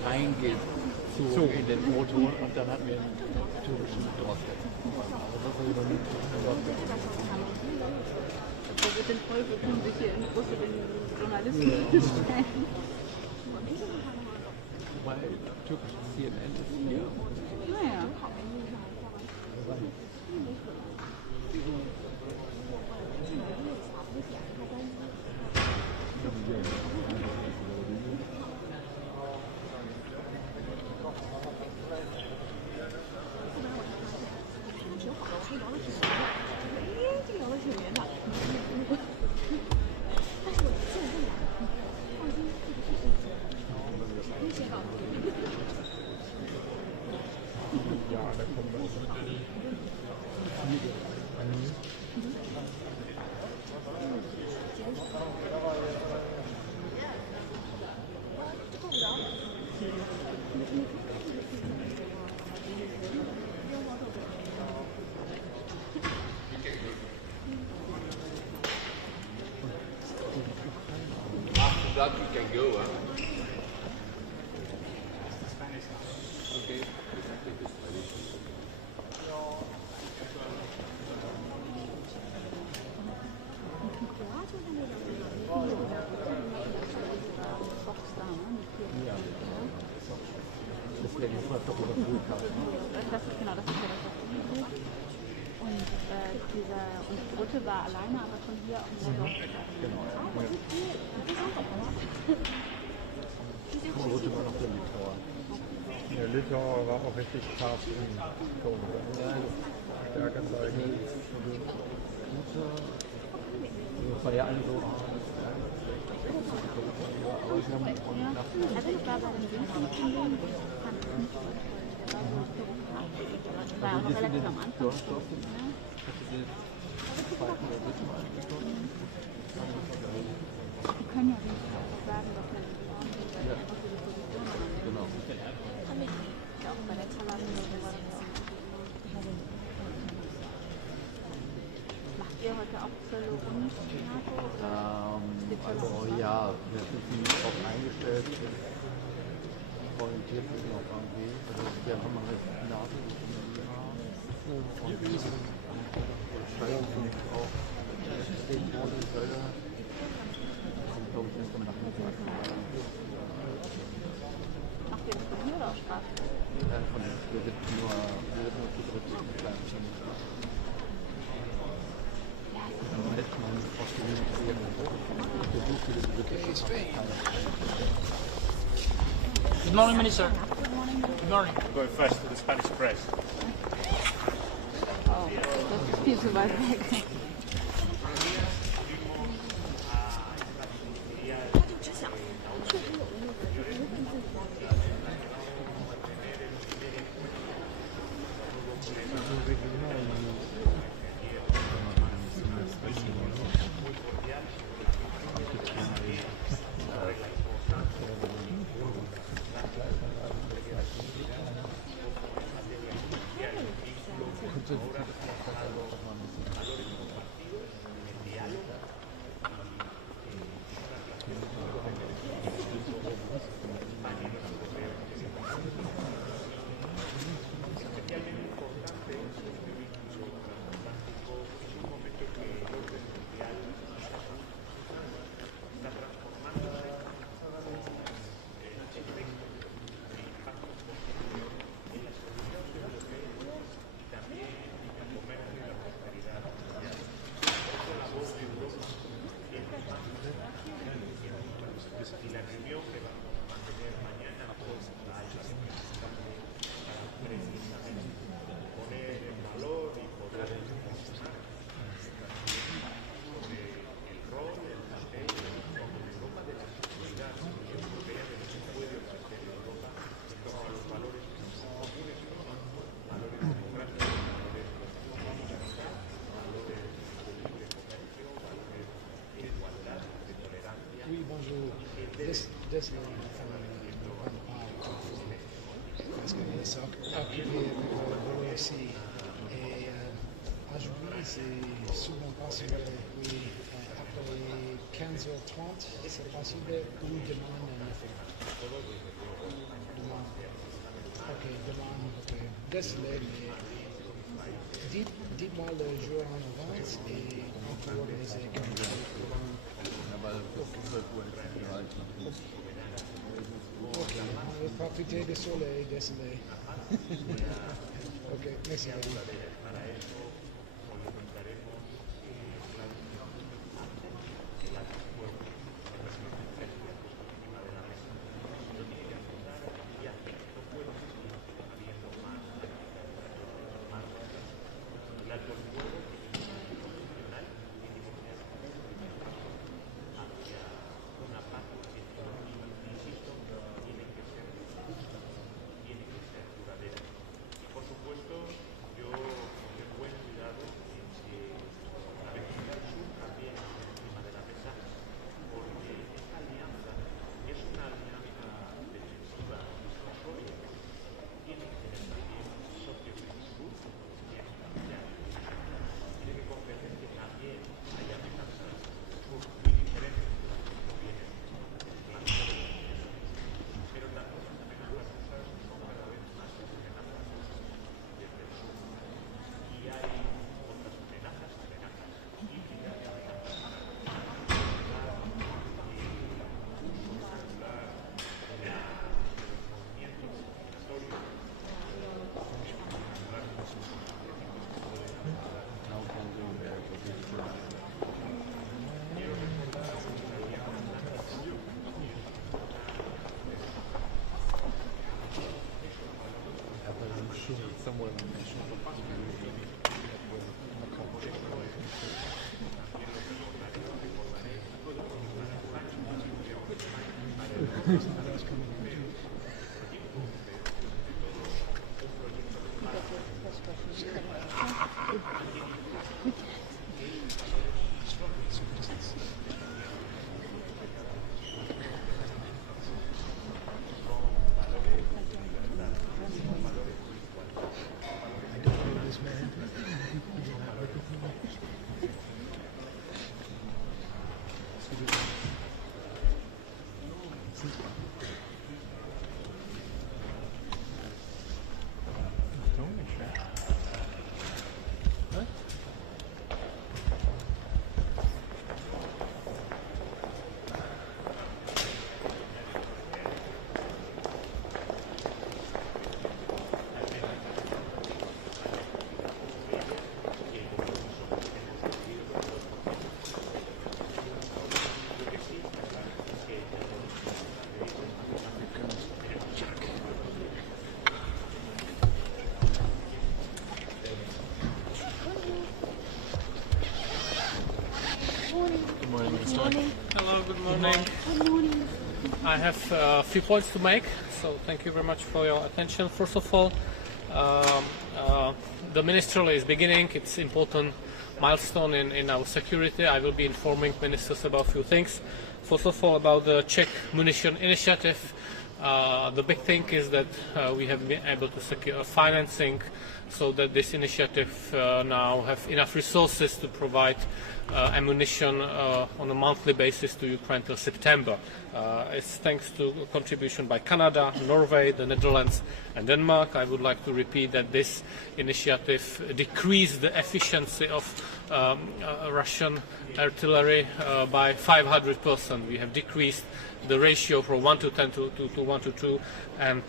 reingezogen in den Motor und dann hatten wir einen türkischen Drosten. Also das war über den Der wird den Teufel tun, sich hier in Brüssel den Journalisten stellen. Wobei türkisches CNN ist hier. Naja. club, you can go. Huh? Okay. Deswegen muss man doch überprüft haben. Das ist genau, das ist ja das, was ich suche. Und Rutte war alleine, aber von hier auf der Seite. Genau. Rutte war noch der Litauer. Der Litauer war auch richtig scharf drin. Stärker zeigen. Das war ja alle so. Aber sie haben Also ich war bei dem Dienst, war auch noch relativ am Anfang. Die können ja nicht sagen, dass man die Position hat. Genau. Ja, auch bei der Zalando oder so war das auch. Macht ihr heute auch Zölle und NATO? Also ja, wir sind darauf eingestellt, orientiert sich auf AMG, also wir haben halt NATO und steigen für mich auch große Zölle. Kommt glaube ich erst am Nachmittag. Macht ihr das von hier oder auf Straße? Wir sind nur zu dritt mit einem kleinen Team. Good morning, Minister. Good morning. Going first to the Spanish press. Oh, das ist viel zu weit weg. This parce que ça a occupé le aussi. Et aujourd'hui, c'est souvent possible, oui, après 15h30, c'est possible ou demain en effet. Demain. Ok, demain, ok. Désolé, mais dites-moi le jour en avance et on peut organiser comme ça. Ok, on va profiter du soleil, désolé. Ok, merci. Hello, good morning. Good morning. I have a few points to make, so thank you very much for your attention. First of all, the ministerial is beginning. It's an important milestone in our security. I will be informing ministers about a few things. First of all, about the Czech munition initiative. The big thing is that we have been able to secure financing so that this initiative now have enough resources to provide ammunition on a monthly basis to Ukraine till September. It's thanks to a contribution by Canada, Norway, the Netherlands and Denmark. I would like to repeat that this initiative decreased the efficiency of Russian artillery by 500%. We have decreased the ratio from 1 to 10 to 1 to 2, and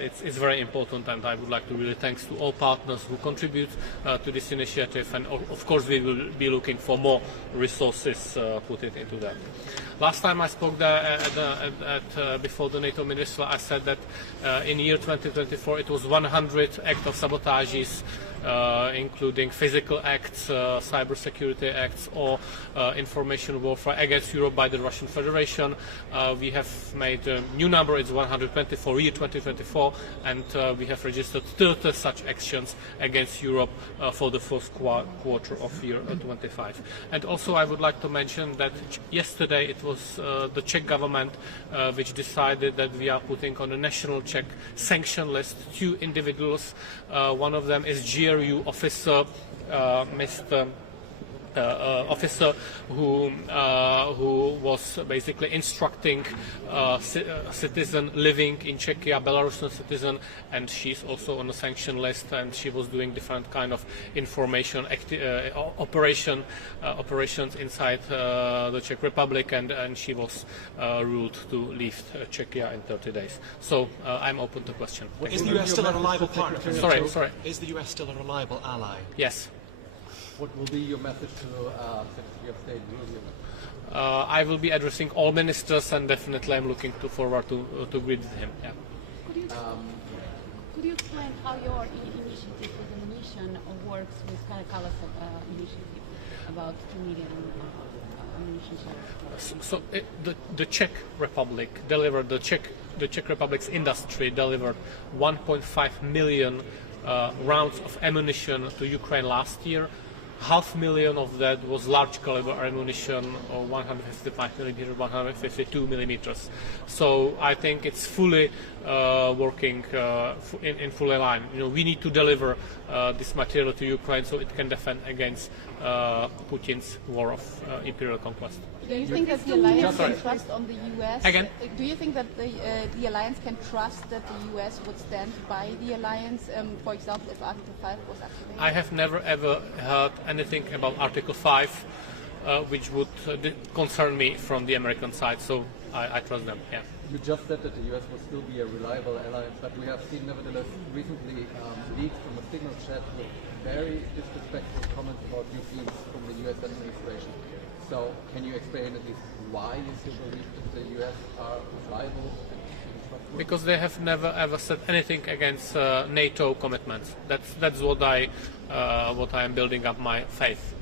it's very important, and I would like to really thanks to all partners who contribute to this initiative, and of course we will be looking for more resources put into that. Last time I spoke before the NATO minister, I said that in year 2024 it was 100 acts of sabotages, including physical acts, cybersecurity acts, or information warfare against Europe by the Russian Federation. We have made a new number, it's 120 for year 2024, and we have registered 30 such actions against Europe for the first quarter of year 25. And also I would like to mention that yesterday it was the Czech government which decided that we are putting on a national Czech sanction list 2 individuals. One of them is GRU officer, Mr. Officer who was basically instructing citizen living in Czechia, Belarusian citizen, and she's also on a sanction list, and she was doing different kind of information operations inside the Czech Republic, and she was ruled to leave Czechia in 30 days. So I'm open to question. Is the US still a reliable partner? Sorry. Is the US still a reliable ally? Yes. What will be your message to Secretary of State Rubio? I will be addressing all ministers, and definitely I'm looking forward to greet him. Yeah. Could you explain how your initiative with ammunition works with kind of colorful initiative about 2 million ammunition shells? So the Czech Republic delivered, the Czech Republic's industry delivered 1.5 million rounds of ammunition to Ukraine last year. 500,000 of that was large caliber ammunition, or 155 millimeters, 152 millimeters. So I think it's fully working in full line. You know, we need to deliver this material to Ukraine so it can defend against Putin's war of imperial conquest. Do you think that the alliance can trust on the US? Again? Do you think that the alliance can trust that the US would stand by the alliance, for example, if Article 5 was activated? I have never ever heard anything about Article 5 which would concern me from the American side, so I trust them. Yeah. You just said that the US will still be a reliable ally, but we have seen nevertheless recently leaks from a signal chat with very disrespectful comments about Ukraine from the US administration. So can you explain at least why you still believe that the US are reliable? Because they have never ever said anything against NATO commitments. That's what I am building up my faith.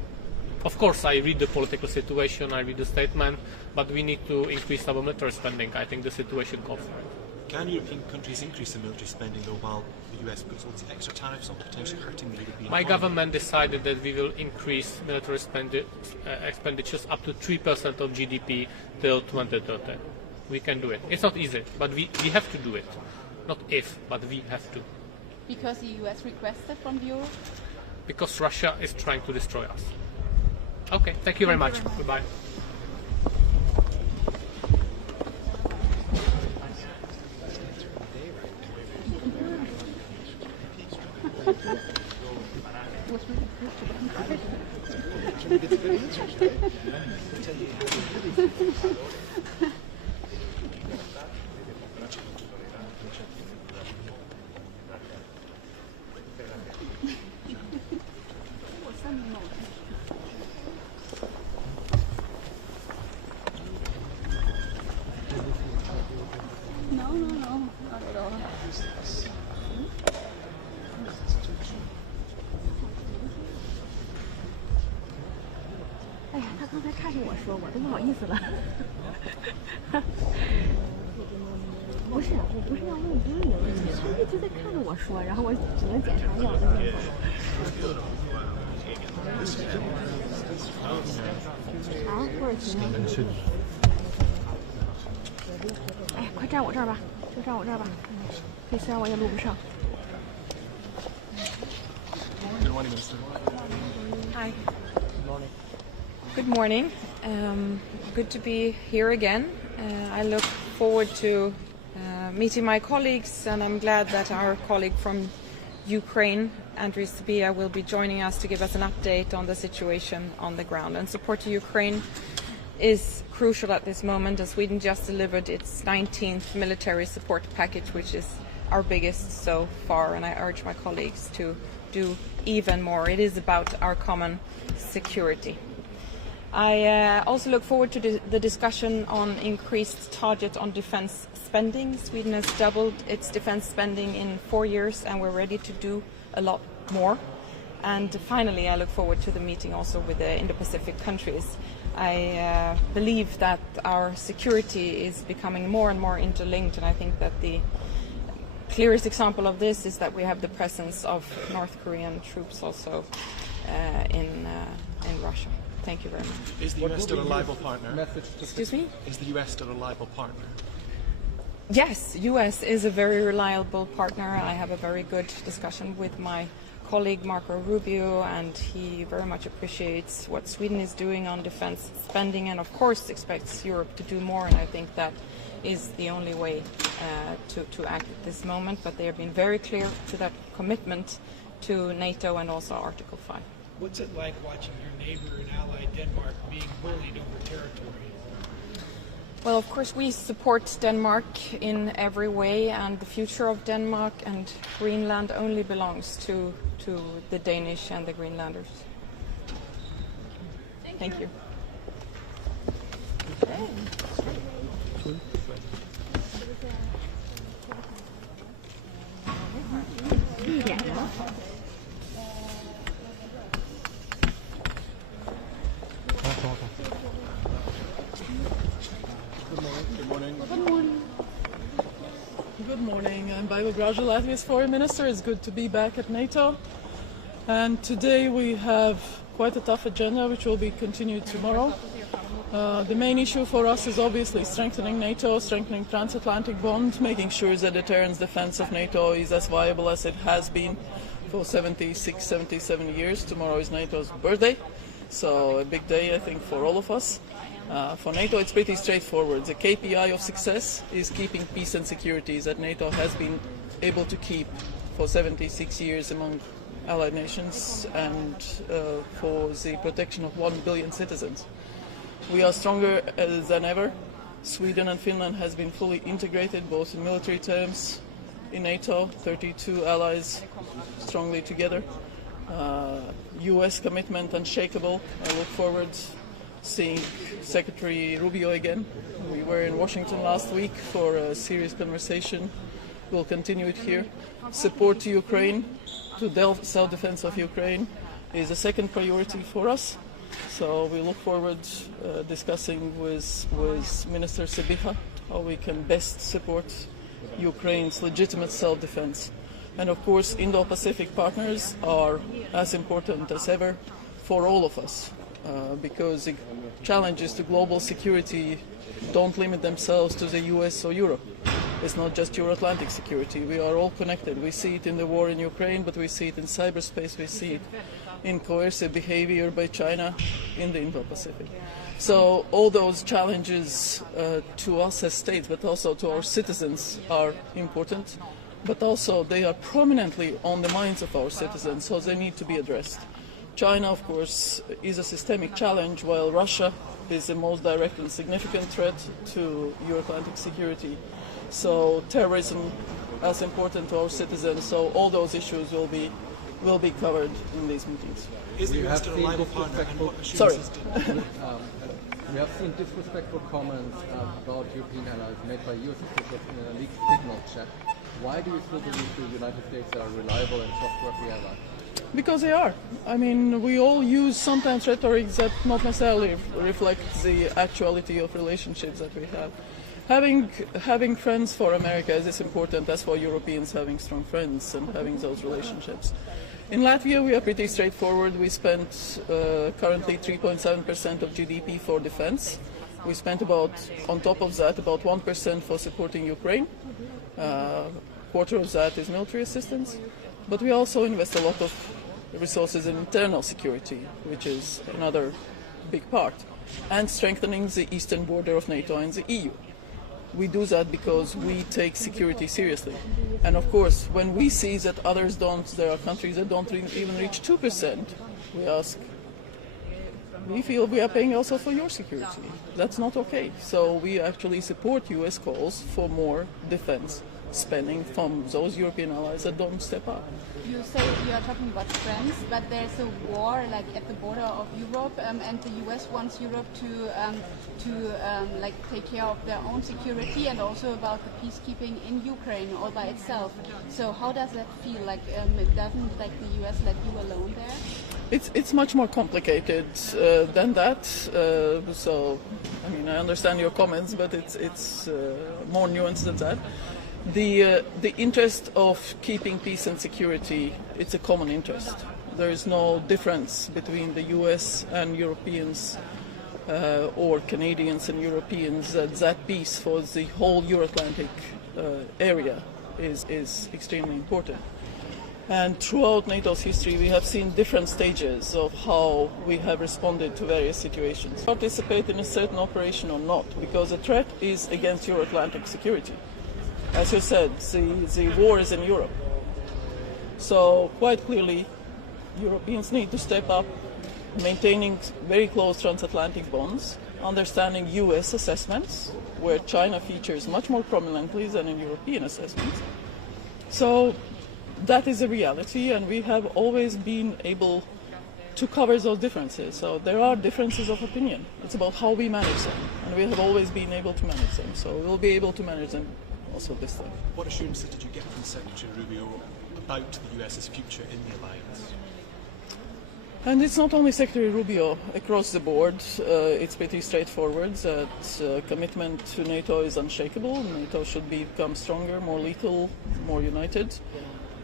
Of course, I read the political situation, I read the statement, but we need to increase our military spending. I think the situation calls for it. Can European countries increase their military spending, though, while the US puts all these extra tariffs on, potentially hurting the European My economy? government decided that we will increase military expenditures up to 3% of GDP till 2030. We can do it. It's not easy, but we have to do it. Not if, but we have to. Because the US requested from Europe? Because Russia is trying to destroy us. Okay, thank you very much. Goodbye. No, not at all.哎呀，他刚才差点我说，我都不好意思了。不是，我不是要问别人的问题，他一直在看着我说，然后我只能检查一下我的电话。啊，多少钱呢？哎，快站我这儿吧，就站我这儿吧，可以，虽然我也录不上。Hi. Good morning. Good to be here again. I look forward to meeting my colleagues, and I'm glad that our colleague from Ukraine, Andrii Sybiha, will be joining us to give us an update on the situation on the ground. And support to Ukraine is crucial at this moment, as Sweden just delivered its 19th military support package, which is our biggest so far, and I urge my colleagues to do even more. It is about our common security. I also look forward to the discussion on increased target on defence spending. Sweden has doubled its defence spending in 4 years, and we're ready to do a lot more. And finally, I look forward to the meeting also with the Indo-Pacific countries. I believe that our security is becoming more and more interlinked, and I think that the clearest example of this is that we have the presence of North Korean troops also in Russia. Thank you very much. Is the US still a reliable partner? Excuse me? Is the US still a reliable partner? Yes, US is a very reliable partner. I have a very good discussion with my colleague Marco Rubio, and he very much appreciates what Sweden is doing on defense spending, and of course expects Europe to do more, and I think that is the only way to act at this moment. But they have been very clear to that commitment to NATO and also Article 5. What's it like watching your neighbor and ally Denmark being bullied over territory? Well, of course, we support Denmark in every way, and the future of Denmark and Greenland only belongs to the Danish and the Greenlanders. Thank you. Good morning. I'm Baiva Graja, Latvia's foreign minister. It's good to be back at NATO. And today we have quite a tough agenda, which will be continued tomorrow. The main issue for us is obviously strengthening NATO, strengthening transatlantic bond, making sure that the deterrence defense of NATO is as viable as it has been for 76, 77 years. Tomorrow is NATO's birthday, so a big day, I think, for all of us. For NATO, it's pretty straightforward. The KPI of success is keeping peace and security that NATO has been able to keep for 76 years among allied nations, and for the protection of 1 billion citizens. We are stronger than ever. Sweden and Finland has been fully integrated, both in military terms in NATO, 32 allies strongly together. US commitment unshakable. I look forward seeing Secretary Rubio again. We were in Washington last week for a serious conversation. We'll continue it here. Support to Ukraine, to self-defense of Ukraine, is a second priority for us. So we look forward discussing with Minister Sybiha how we can best support Ukraine's legitimate self-defense. And of course, Indo-Pacific partners are as important as ever for all of us, because the challenges to global security don't limit themselves to the US or Europe. It's not just Euro-Atlantic security. We are all connected. We see it in the war in Ukraine, but we see it in cyberspace. We see it in coercive behavior by China in the Indo-Pacific. So all those challenges to us as states, but also to our citizens, are important. But also they are prominently on the minds of our citizens, so they need to be addressed. China, of course, is a systemic challenge, while Russia is the most direct and significant threat to Euro-Atlantic security. So terrorism as important to our citizens, so all those issues will be covered in these meetings. Is the US still a reliable partner? And what Sorry. We have seen disrespectful comments about European allies made by US officials in a leaked signal chat. Why do you still believe the United States are a reliable and trustworthy ally? Because they are. I mean, we all use sometimes rhetoric that not necessarily reflects the actuality of relationships that we have. Having friends for America is as important as for Europeans having strong friends and having those relationships. In Latvia, we are pretty straightforward. We spent currently 3.7% of GDP for defense. We spent on top of that, about 1% for supporting Ukraine. Quarter of that is military assistance. But we also invest a lot of resources in internal security, which is another big part, and strengthening the eastern border of NATO and the EU. We do that because we take security seriously. And of course, when we see that others don't, there are countries that don't even reach 2%, we ask, we feel we are paying also for your security. That's not okay. So we actually support US calls for more defense spending from those European allies that don't step up. You say you are talking about friends, but there's a war like at the border of Europe, and the US wants Europe to like take care of their own security and also about the peacekeeping in Ukraine all by itself. So how does that feel? Like doesn't like the US let you alone there? It's much more complicated than that. So I mean, I understand your comments, but it's more nuanced than that. The interest of keeping peace and security, it's a common interest. There is no difference between the US and Europeans or Canadians and Europeans that peace for the whole Euro-Atlantic area is extremely important. And throughout NATO's history, we have seen different stages of how we have responded to various situations. Participate in a certain operation or not, because the threat is against Euro-Atlantic security. As you said, the war is in Europe. So quite clearly, Europeans need to step up, maintaining very close transatlantic bonds, understanding US assessments, where China features much more prominently than in European assessments. So that is a reality, and we have always been able to cover those differences. So there are differences of opinion. It's about how we manage them, and we have always been able to manage them. So we'll be able to manage them also this time. What assurances did you get from Secretary Rubio about the US's future in the alliance? And it's not only Secretary Rubio. Across the board, it's pretty straightforward that commitment to NATO is unshakable. NATO should become stronger, more lethal, more united.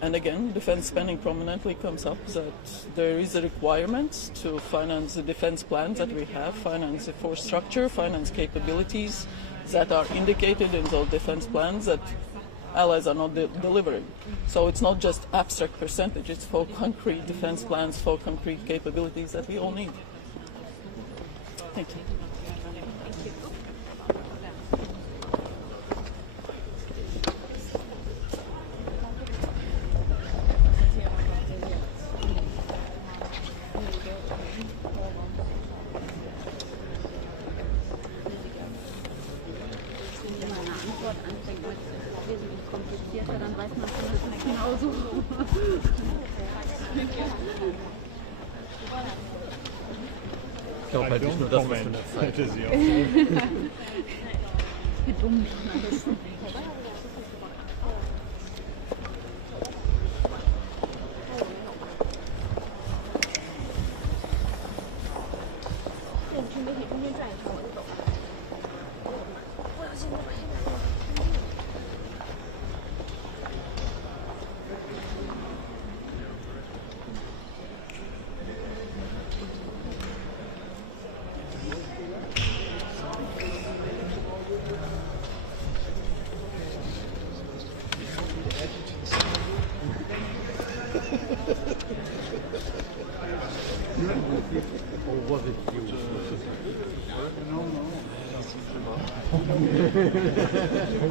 And again, defense spending prominently comes up that there is a requirement to finance the defense plans that we have, finance the force structure, finance capabilities that are indicated in those defense plans that allies are not delivering. So it's not just abstract percentages, it's for concrete defense plans, for concrete capabilities that we all need. Thank you. Dann weiß man es genauso. Ich glaube halt nicht nur das, was von der Zeit ist. Wie dumm alles. Or was it you?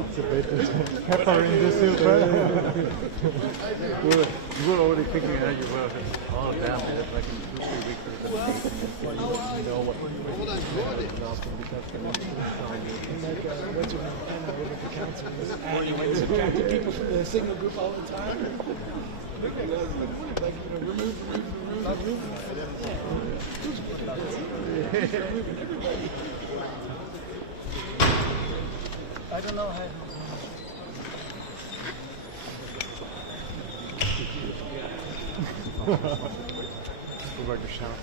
It's a bit pepper in the soup. You were already thinking that you were, oh damn, it's like in 2-3 weeks. You know what you went subtracting people from the signal group all the time. Like, remove. I don't know how. Go back to shout.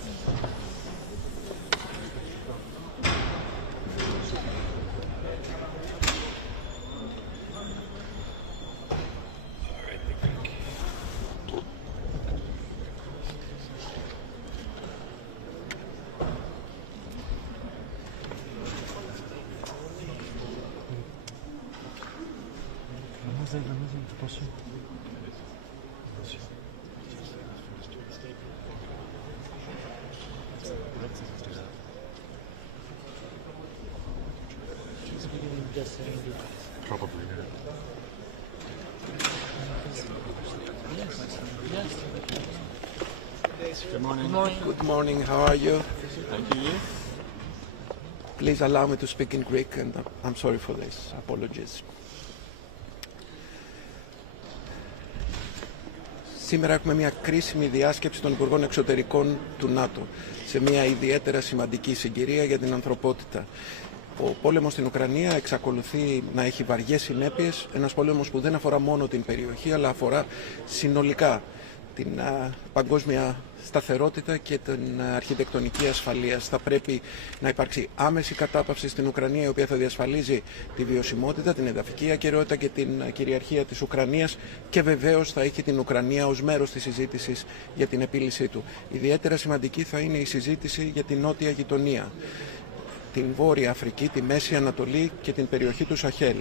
Probably, yeah. Good morning. Good morning. How are you? Thank you. Please allow me to speak in Greek, and I'm sorry for this. Apologies. Σήμερα έχουμε μια κρίσιμη διάσκεψη των Υπουργών Εξωτερικών του ΝΑΤΟ σε μια ιδιαίτερα σημαντική συγκυρία για την ανθρωπότητα. Ο πόλεμος στην Ουκρανία εξακολουθεί να έχει βαριές συνέπειες, ένας πόλεμος που δεν αφορά μόνο την περιοχή, αλλά αφορά συνολικά την παγκόσμια σταθερότητα και την αρχιτεκτονική ασφαλεία. Θα πρέπει να υπάρξει άμεση κατάπαυση στην Ουκρανία, η οποία θα διασφαλίζει τη βιωσιμότητα, την εδαφική ακεραιότητα και την κυριαρχία της Ουκρανίας και βεβαίως θα έχει την Ουκρανία ως μέρος της συζήτησης για την επίλυσή του. Ιδιαίτερα σημαντική θα είναι η συζήτηση για την νότια γειτονία, την Βόρεια Αφρική, τη Μέση Ανατολή και την περιοχή του Σαχέλ.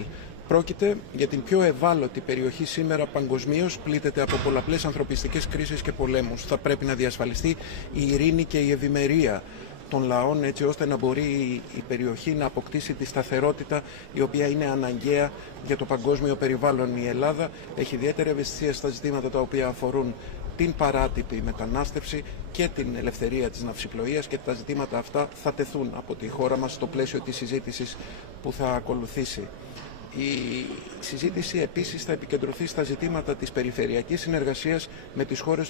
Πρόκειται για την πιο ευάλωτη περιοχή σήμερα παγκοσμίως, πλήττεται από πολλαπλές ανθρωπιστικές κρίσεις και πολέμους. Θα πρέπει να διασφαλιστεί η ειρήνη και η ευημερία των λαών, έτσι ώστε να μπορεί η περιοχή να αποκτήσει τη σταθερότητα η οποία είναι αναγκαία για το παγκόσμιο περιβάλλον. Η Ελλάδα έχει ιδιαίτερη ευαισθησία στα ζητήματα τα οποία αφορούν την παράτυπη μετανάστευση και την ελευθερία της ναυσιπλοείας και τα ζητήματα αυτά θα τεθούν από τη χώρα μας στο πλαίσιο της συζήτησης που θα ακολουθήσει. Η συζήτηση επίσης θα επικεντρωθεί στα ζητήματα της περιφερειακής συνεργασίας με τις χώρες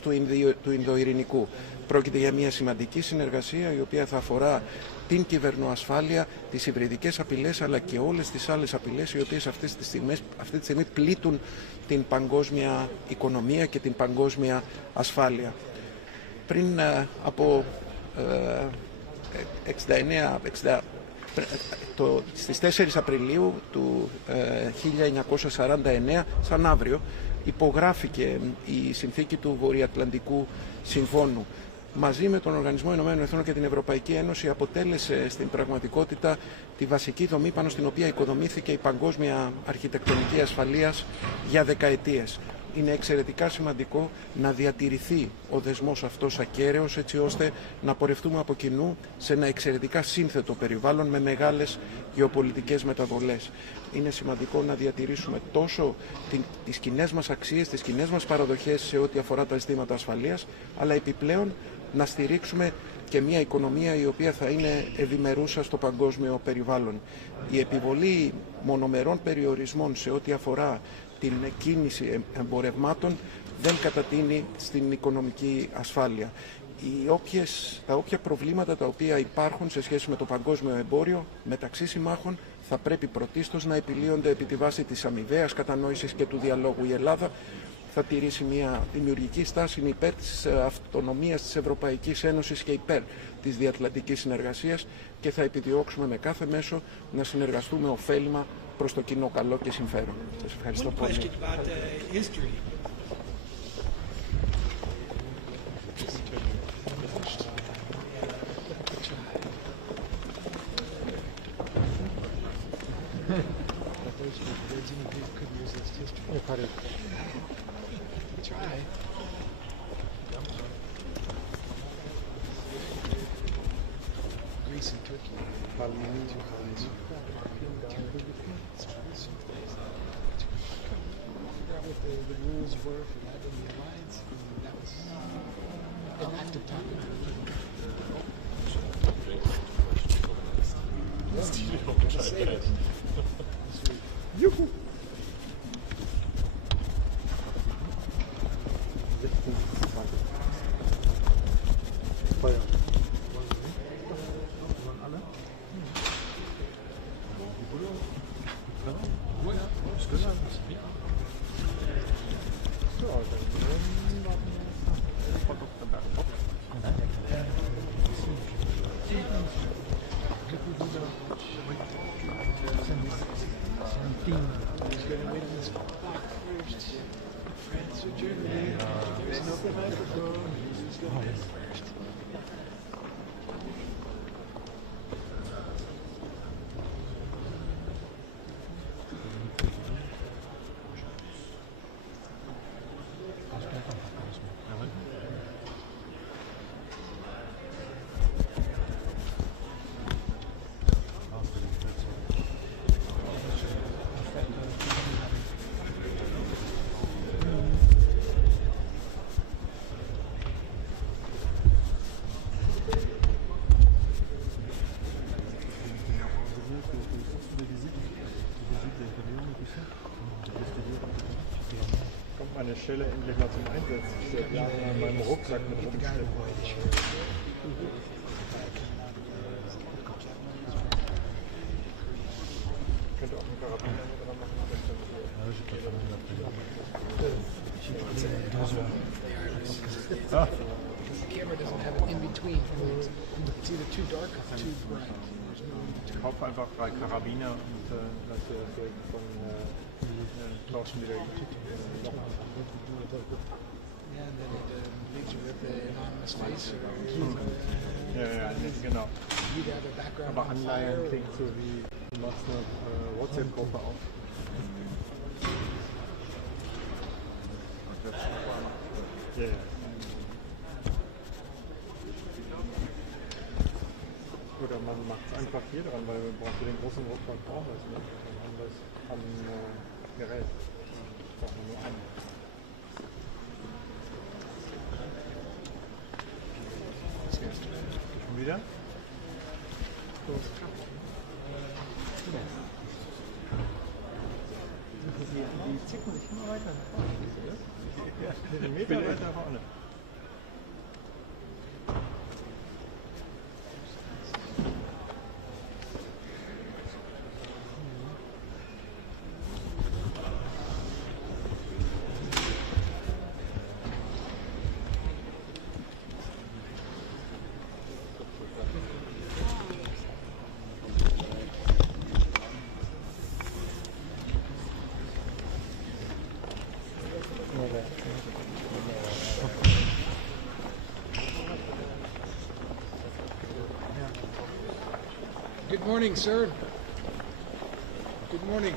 του Ινδοειρηνικού. Πρόκειται για μια σημαντική συνεργασία η οποία θα αφορά την κυβερνοασφάλεια, τις υβριδικές απειλές αλλά και όλες τις άλλες απειλές οι οποίες αυτή τη στιγμή πλήττουν την παγκόσμια οικονομία και την παγκόσμια ασφάλεια. Πριν από 69 στις 4 Απριλίου του 1949, σαν αύριο, υπογράφηκε η συνθήκη του Βορειοατλαντικού Συμφώνου. Μαζί με τον Οργανισμό Ηνωμένων Εθνών και την Ευρωπαϊκή Ένωση αποτέλεσε στην πραγματικότητα τη βασική δομή πάνω στην οποία οικοδομήθηκε η παγκόσμια αρχιτεκτονική ασφαλείας για δεκαετίες. Είναι εξαιρετικά σημαντικό να διατηρηθεί ο δεσμός αυτός ακέραιος, έτσι ώστε να πορευτούμε από κοινού σε ένα εξαιρετικά σύνθετο περιβάλλον με μεγάλες γεωπολιτικές μεταβολές. Είναι σημαντικό να διατηρήσουμε τόσο τις κοινές μας αξίες, τις κοινές μας παραδοχές σε ό,τι αφορά τα ζητήματα ασφαλείας, αλλά επιπλέον να στηρίξουμε και μια οικονομία η οποία θα είναι ευημερούσα στο παγκόσμιο περιβάλλον. Η επιβολή μονομερών περιορισμών σε ό,τι αφορά την κίνηση εμπορευμάτων δεν κατατείνει στην οικονομική ασφάλεια. Τα όποια προβλήματα τα οποία υπάρχουν σε σχέση με το παγκόσμιο εμπόριο μεταξύ συμμάχων θα πρέπει πρωτίστως να επιλύονται επί τη βάση της αμοιβαίας κατανόησης και του διαλόγου. Η Ελλάδα θα τηρήσει μια δημιουργική στάση υπέρ της αυτονομίας της Ευρωπαϊκής Ένωσης και υπέρ της διατλαντικής συνεργασίας και θα επιδιώξουμε με κάθε μέσο να συνεργαστούμε ωφέλιμα προς το κοινό καλό και συμφέρον. Σας ευχαριστώ πολύ. Greece and Turkey. What the rules were for that in the alliance, and that was an active topic. Juhu! Feuer. Meine Stelle endlich mal zum Einsatz. Ich seit Jahren an meinem Rucksack mit rumschleppen. Könnte auch einen Karabiner dran machen. The camera doesn't have an in-between. It's either too dark or too bright. Ich kaufe einfach 3 Karabiner und lasse von tauschen wieder Yeah, and then it leaves you with the anonymous face. Ja, genau. You'd have a background Aber on Anleihen fire. klingt so wie, du machst eine WhatsApp-Gruppe auf. Ja. Oder man macht es einfach hier dran, weil wir brauchen den großen Rucksack brauchen wir es nicht. Dann haben wir es am Gerät. Brauchen wir nur einen. Schon wieder? Die zicken sich immer weiter nach vorne, oder? Ja, den Meter weiter vorne. Good morning, sir. Good morning.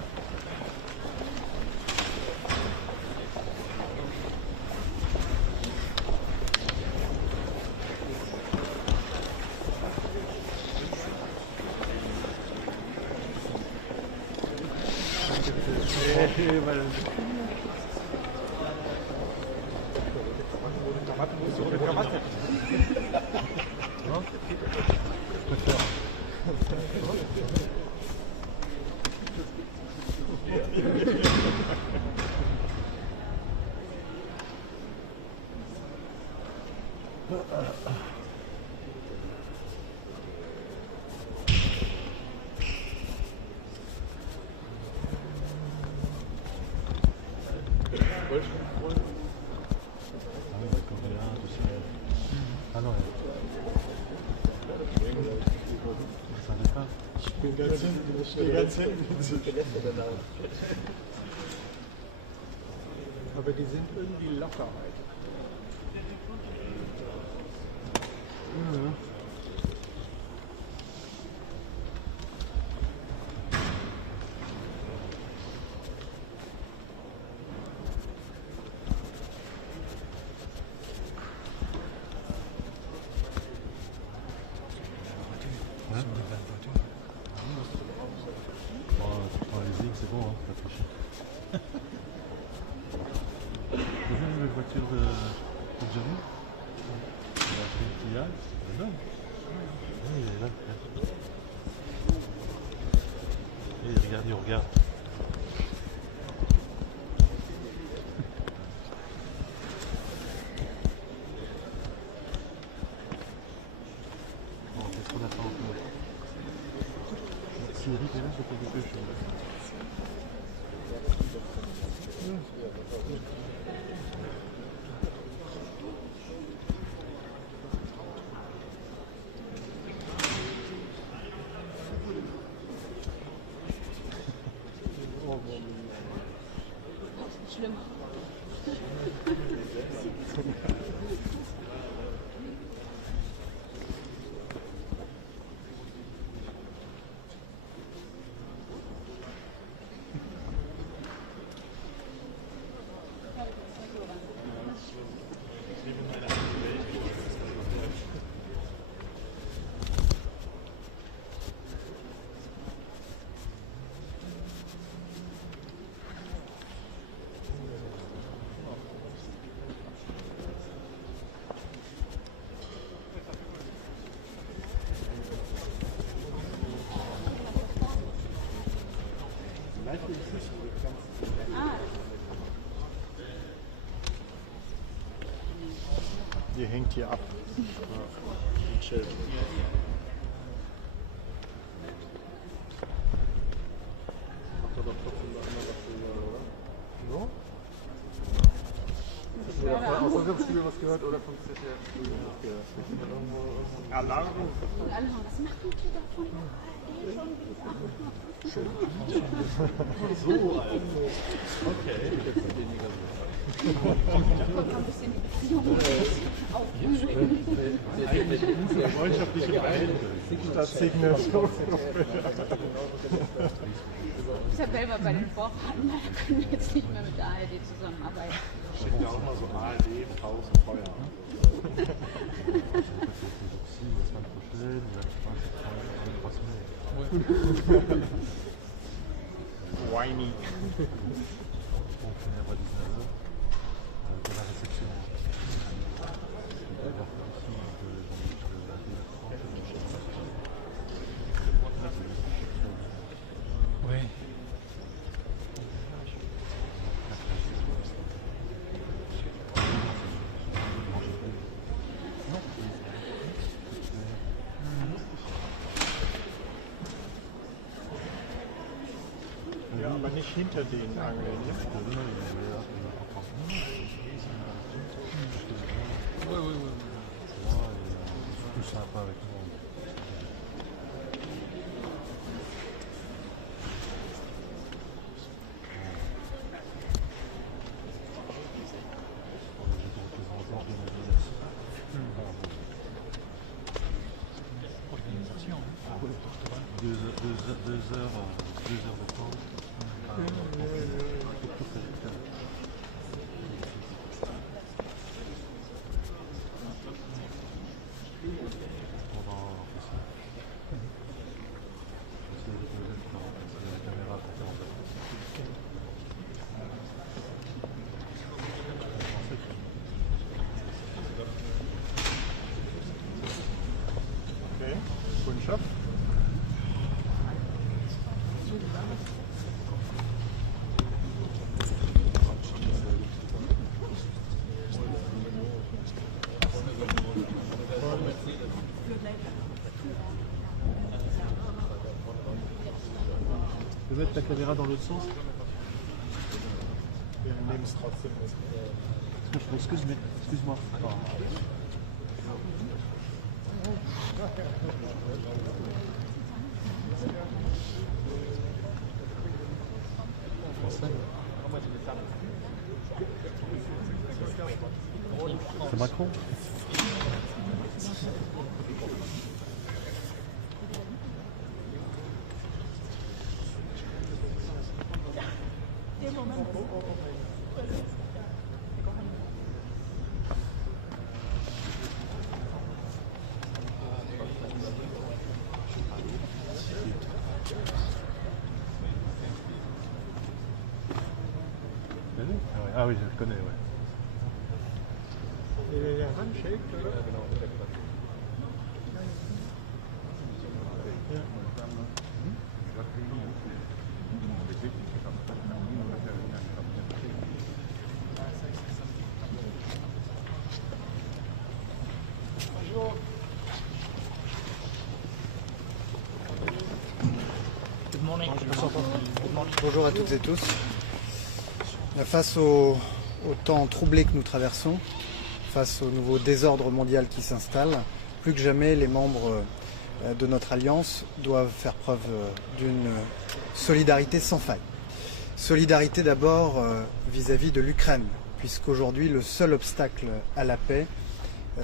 Ich bin ganz hinten, ich stehe ganz hinten. Aber die sind irgendwie locker heute. Ja. C'est bon, hein, pas tricher. Vous avez une voiture de Johnny? Il a fait une petite c'est dingue. Oui, il est là. Et regarde, il regarde. Bon, qu'est-ce qu'on attend encore? Si Eric est là, je peux quelque chose. Schlimm. Die hängt hier ab. Chill. Macht er doch trotzdem noch immer was drüber, oder? So? Hast du ja vorher aus dem Studio was gehört oder vom ZDF Studio was gehört? Alarm? Was macht ein Telefon? So, also. Okay. Ein bisschen die Beziehung aufbringen. Freundschaftliche Verhältnisse statt Síguenos. Isabel war bei den Vorfahrten, da können wir jetzt nicht mehr mit der ARD zusammenarbeiten. Schicken ja auch mal so ARD, Pause, Feuer. Whiny. Oui. Ja, aber nicht hinter den Angeln. Ne? Oui, oui, oui. Tout sympa avec moi. Deux heures de temps. Okay, guten Job. Tu veux mettre ta caméra dans l'autre sens? Wir nehmen es trotzdem. Excuse-moi. micro. Ah oui, je le connais, ouais. Il y a un handshake, oder? Good morning. Bonjour à toutes et tous. Face au temps troublé que nous traversons, face au nouveau désordre mondial qui s'installe, plus que jamais les membres de notre alliance doivent faire preuve d'une solidarité sans faille. Solidarité d'abord vis-à-vis de l'Ukraine, puisqu'aujourd'hui le seul obstacle à la paix,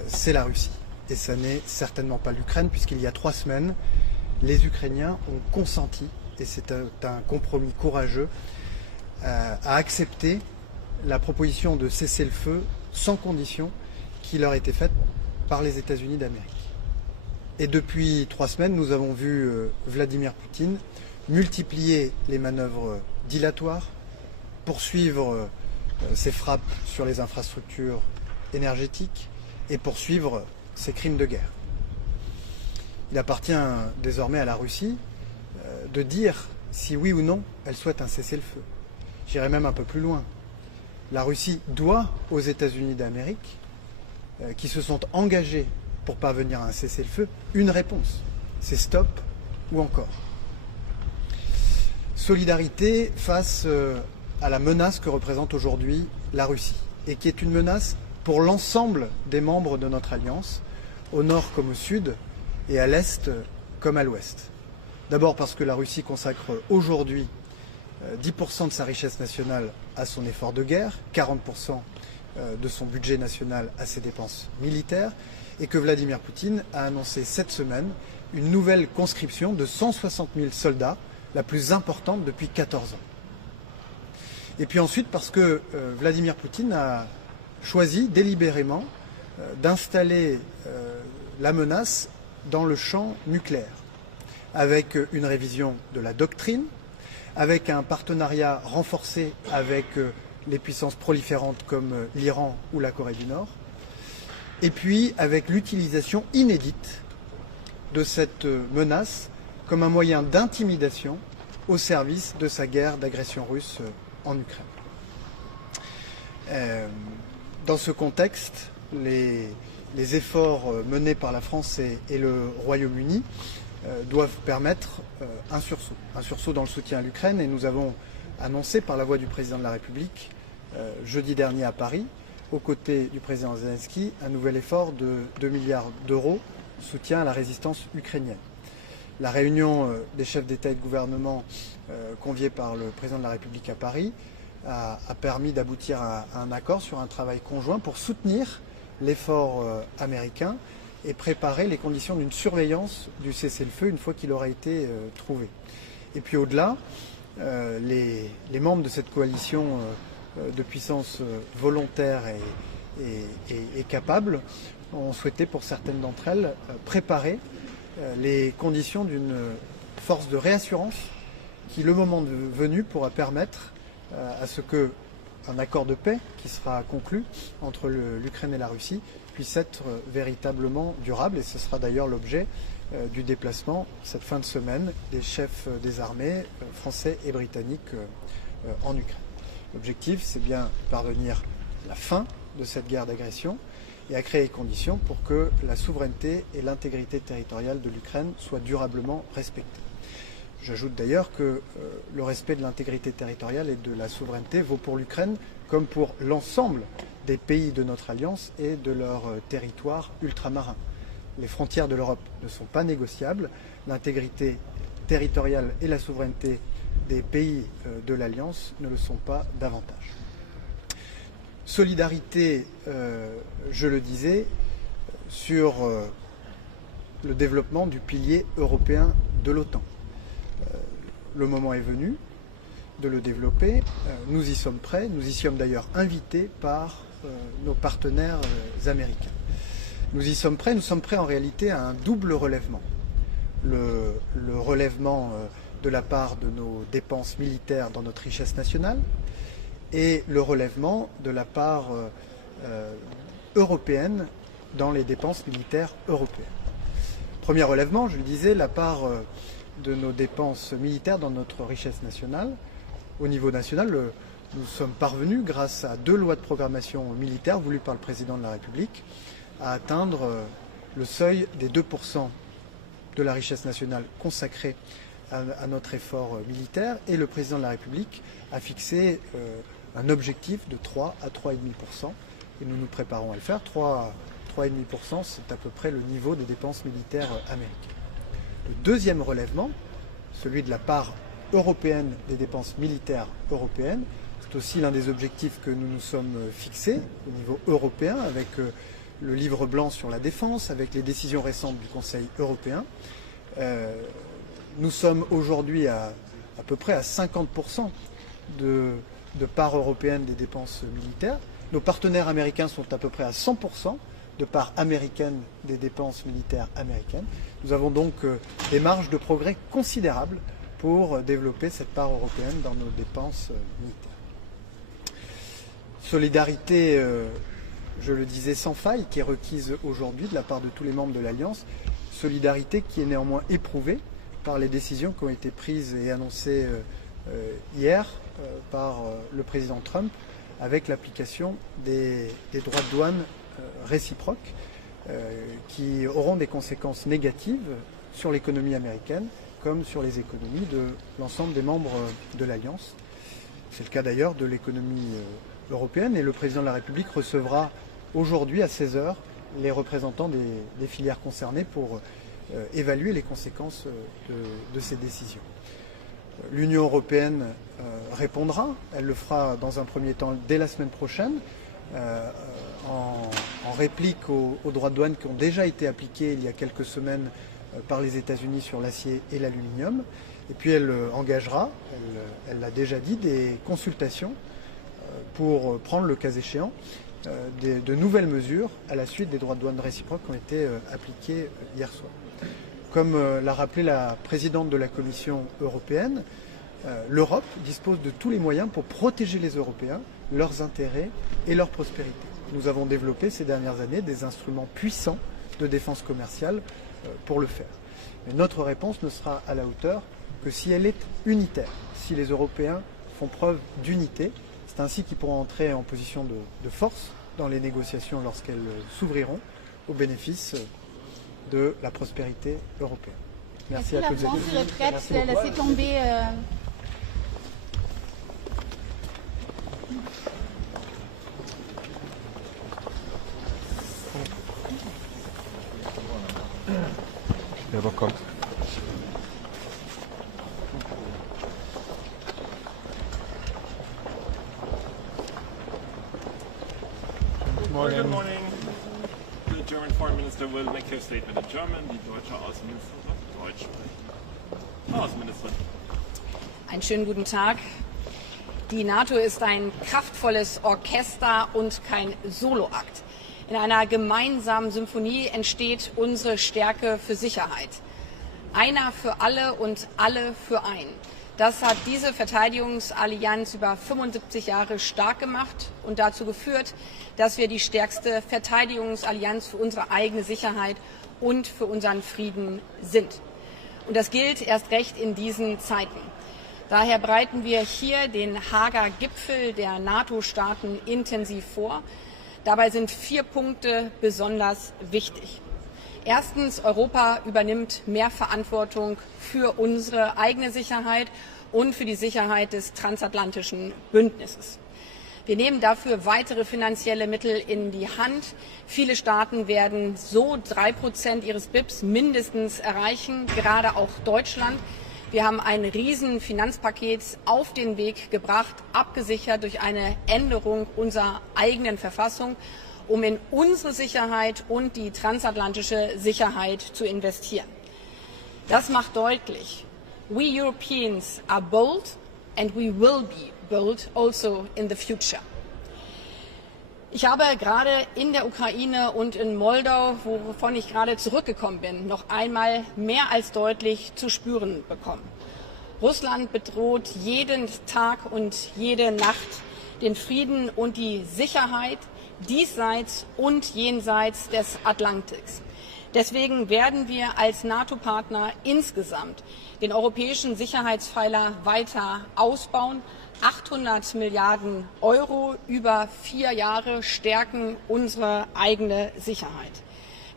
c'est la Russie. Et ça n'est certainement pas l'Ukraine, puisqu'il y a 3 semaines, les Ukrainiens ont consenti, et c'est un compromis courageux, à accepter la proposition de cessez-le-feu sans condition qui leur était faite par les États-Unis d'Amérique. Et depuis 3 semaines, nous avons vu Vladimir Poutine multiplier les manœuvres dilatoires, poursuivre ses frappes sur les infrastructures énergétiques et poursuivre ses crimes de guerre. Il appartient désormais à la Russie de dire si oui ou non elle souhaite un cessez-le-feu. J'irai même un peu plus loin. La Russie doit aux États-Unis d'Amérique, qui se sont engagés pour parvenir à un cessez-le-feu, une réponse. C'est stop ou encore. Solidarité face à la menace que représente aujourd'hui la Russie, et qui est une menace pour l'ensemble des membres de notre alliance, au nord comme au sud, et à l'est comme à l'ouest. D'abord parce que la Russie consacre aujourd'hui 10% de sa richesse nationale à son effort de guerre, 40% de son budget national à ses dépenses militaires, et que Vladimir Poutine a annoncé cette semaine une nouvelle conscription de 160 000 soldats, la plus importante depuis 14 ans. Et puis ensuite parce que Vladimir Poutine a choisi délibérément d'installer la menace dans le champ nucléaire, avec une révision de la doctrine, avec un partenariat renforcé avec les puissances proliférantes comme l'Iran ou la Corée du Nord, et puis avec l'utilisation inédite de cette menace comme un moyen d'intimidation au service de sa guerre d'agression russe en Ukraine. Dans ce contexte, les efforts menés par la France et le Royaume-Uni doivent permettre un sursaut dans le soutien à l'Ukraine, et nous avons annoncé par la voix du président de la République jeudi dernier à Paris, aux côtés du président Zelensky, un nouvel effort de 2 milliards d'euros soutien à la résistance ukrainienne. La réunion des chefs d'État et de gouvernement conviée par le président de la République à Paris a permis d'aboutir à un accord sur un travail conjoint pour soutenir l'effort américain et préparer les conditions d'une surveillance du cessez-le-feu une fois qu'il aura été trouvé. Et puis au-delà, les membres de cette coalition de puissances volontaires et capables ont souhaité, pour certaines d'entre elles, préparer les conditions d'une force de réassurance qui, le moment venu, pourra permettre à ce qu'un accord de paix qui sera conclu entre l'Ukraine et la Russie puisse être véritablement durable. Et ce sera d'ailleurs l'objet du déplacement cette fin de semaine des chefs des armées français et britanniques en Ukraine. L'objectif, c'est bien parvenir à la fin de cette guerre d'agression et à créer les conditions pour que la souveraineté et l'intégrité territoriale de l'Ukraine soient durablement respectées. J'ajoute d'ailleurs que le respect de l'intégrité territoriale et de la souveraineté vaut pour l'Ukraine comme pour l'ensemble des pays de notre alliance et de leurs territoires ultramarins. Les frontières de l'Europe ne sont pas négociables. L'intégrité territoriale et la souveraineté des pays de l'Alliance ne le sont pas davantage. Solidarité, je le disais, sur le développement du pilier européen de l'OTAN. Le moment est venu de le développer. Nous y sommes prêts. Nous y sommes d'ailleurs invités par nos partenaires américains. Nous y sommes prêts. Nous sommes prêts en réalité à un double relèvement. Le relèvement de la part de nos dépenses militaires dans notre richesse nationale et le relèvement de la part européenne dans les dépenses militaires européennes. Premier relèvement, je le disais, la part de nos dépenses militaires dans notre richesse nationale. Au niveau national, nous sommes parvenus, grâce à 2 lois de programmation militaire voulues par le président de la République, à atteindre le seuil des 2% de la richesse nationale consacrée à notre effort militaire. Et le président de la République a fixé un objectif de 3 à 3,5%. Et nous nous préparons à le faire. 3,5%, c'est à peu près le niveau des dépenses militaires américaines. Le deuxième relèvement, celui de la part européenne des dépenses militaires européennes, c'est aussi l'un des objectifs que nous nous sommes fixés au niveau européen avec le livre blanc sur la défense, avec les décisions récentes du Conseil européen. Nous sommes aujourd'hui à peu près à 50% de part européenne des dépenses militaires. Nos partenaires américains sont à peu près à 100% de part américaine des dépenses militaires américaines. Nous avons donc des marges de progrès considérables pour développer cette part européenne dans nos dépenses militaires. Solidarité, je le disais, sans faille, qui est requise aujourd'hui de la part de tous les membres de l'Alliance. Solidarité qui est néanmoins éprouvée par les décisions qui ont été prises et annoncées hier par le président Trump avec l'application des droits de douane réciproques qui auront des conséquences négatives sur l'économie américaine comme sur les économies de l'ensemble des membres de l'Alliance. C'est le cas d'ailleurs de l'économie européenne et le président de la République recevra aujourd'hui à 16 h les représentants des filières concernées pour évaluer les conséquences de ces décisions. L'Union européenne répondra, elle le fera dans un premier temps dès la semaine prochaine, en réplique aux droits de douane qui ont déjà été appliqués il y a quelques semaines par les États-Unis sur l'acier et l'aluminium. Et puis elle engagera, elle l'a déjà dit, des consultations pour prendre le cas échéant de nouvelles mesures à la suite des droits de douane réciproques qui ont été appliqués hier soir. Comme l'a rappelé la présidente de la Commission européenne, l'Europe dispose de tous les moyens pour protéger les Européens, leurs intérêts et leur prospérité. Nous avons développé ces dernières années des instruments puissants de défense commerciale pour le faire. Mais notre réponse ne sera à la hauteur que si elle est unitaire, si les Européens font preuve d'unité. C'est ainsi qu'ils pourront entrer en position de force dans les négociations lorsqu'elles s'ouvriront au bénéfice de la prospérité européenne. Merci à toutes et tous. Est-ce que la France serait prête à laisser tomber Ja, dat kan. Good morning. The German Foreign Minister will make her statement in German. Die deutsche Außenministerin auf Deutsch. Außenministerin. Einen schönen guten Tag. Die NATO ist ein kraftvolles Orchester und kein Soloakt. In einer gemeinsamen Symphonie entsteht unsere Stärke für Sicherheit. Einer für alle und alle für einen. Das hat diese Verteidigungsallianz über 75 Jahre stark gemacht und dazu geführt, dass wir die stärkste Verteidigungsallianz für unsere eigene Sicherheit und für unseren Frieden sind. Und das gilt erst recht in diesen Zeiten. Daher bereiten wir hier den Haager Gipfel der NATO-Staaten intensiv vor. Dabei sind 4 Punkte besonders wichtig. Erstens, Europa übernimmt mehr Verantwortung für unsere eigene Sicherheit und für die Sicherheit des transatlantischen Bündnisses. Wir nehmen dafür weitere finanzielle Mittel in die Hand. Viele Staaten werden so 3% ihres BIPs mindestens erreichen, gerade auch Deutschland. Wir haben ein riesen Finanzpaket auf den Weg gebracht, abgesichert durch eine Änderung unserer eigenen Verfassung, um in unsere Sicherheit und die transatlantische Sicherheit zu investieren. Das macht deutlich, we Europeans are bold and we will be bold also in the future. Ich habe gerade in der Ukraine und in Moldau, wovon ich gerade zurückgekommen bin, noch einmal mehr als deutlich zu spüren bekommen. Russland bedroht jeden Tag und jede Nacht den Frieden und die Sicherheit diesseits und jenseits des Atlantiks. Deswegen werden wir als NATO-Partner insgesamt den europäischen Sicherheitspfeiler weiter ausbauen. 800 Milliarden Euro über 4 Jahre stärken unsere eigene Sicherheit.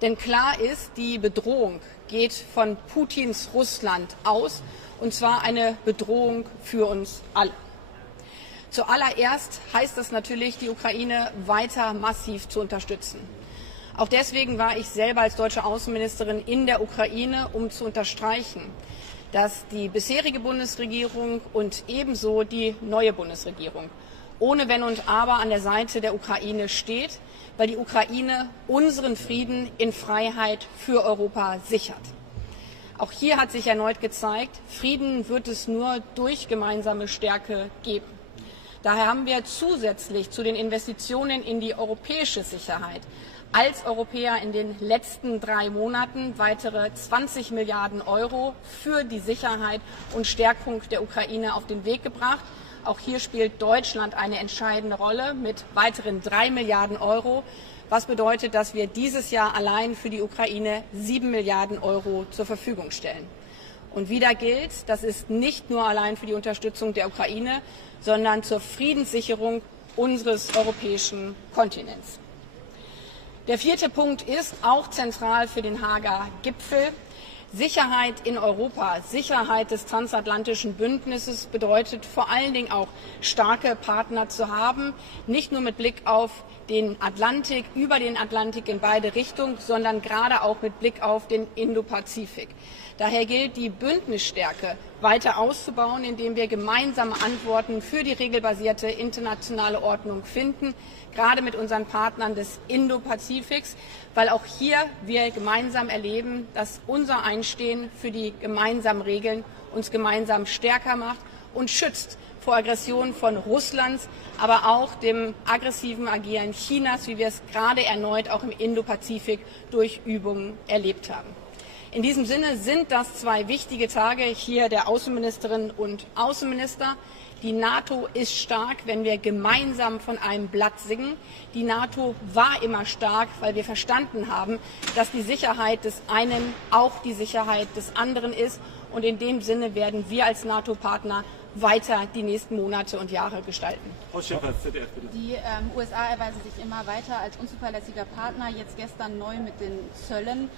Denn klar ist, die Bedrohung geht von Putins Russland aus, und zwar eine Bedrohung für uns alle. Zuallererst heißt es natürlich, die Ukraine weiter massiv zu unterstützen. Auch deswegen war ich selber als deutsche Außenministerin in der Ukraine, um zu unterstreichen, dass die bisherige Bundesregierung und ebenso die neue Bundesregierung ohne Wenn und Aber an der Seite der Ukraine steht, weil die Ukraine unseren Frieden in Freiheit für Europa sichert. Auch hier hat sich erneut gezeigt, Frieden wird es nur durch gemeinsame Stärke geben. Daher haben wir zusätzlich zu den Investitionen in die europäische Sicherheit als Europäer in den letzten 3 Monaten weitere 20 Milliarden Euro für die Sicherheit und Stärkung der Ukraine auf den Weg gebracht. Auch hier spielt Deutschland eine entscheidende Rolle mit weiteren 3 Milliarden Euro, was bedeutet, dass wir dieses Jahr allein für die Ukraine 7 Milliarden Euro zur Verfügung stellen. Und wieder gilt, das ist nicht nur allein für die Unterstützung der Ukraine, sondern zur Friedenssicherung unseres europäischen Kontinents. Der 4. Punkt ist auch zentral für den Haager Gipfel. Sicherheit in Europa, Sicherheit des transatlantischen Bündnisses bedeutet vor allen Dingen auch starke Partner zu haben, nicht nur mit Blick auf den Atlantik, über den Atlantik in beide Richtungen, sondern gerade auch mit Blick auf den Indopazifik. Daher gilt, die Bündnisstärke weiter auszubauen, indem wir gemeinsame Antworten für die regelbasierte internationale Ordnung finden, gerade mit unseren Partnern des Indo-Pazifiks, weil auch hier wir gemeinsam erleben, dass unser Einstehen für die gemeinsamen Regeln uns gemeinsam stärker macht und schützt vor Aggressionen von Russlands, aber auch dem aggressiven Agieren Chinas, wie wir es gerade erneut auch im Indo-Pazifik durch Übungen erlebt haben. In diesem Sinne sind das 2 wichtige Tage hier der Außenministerinnen und Außenminister. Die NATO ist stark, wenn wir gemeinsam von einem Blatt singen. Die NATO war immer stark, weil wir verstanden haben, dass die Sicherheit des einen auch die Sicherheit des anderen ist. Und in dem Sinne werden wir als NATO-Partner weiter die nächsten Monate und Jahre gestalten. Die USA erweisen sich immer weiter als unzuverlässiger Partner, jetzt gestern neu mit den Zöllen.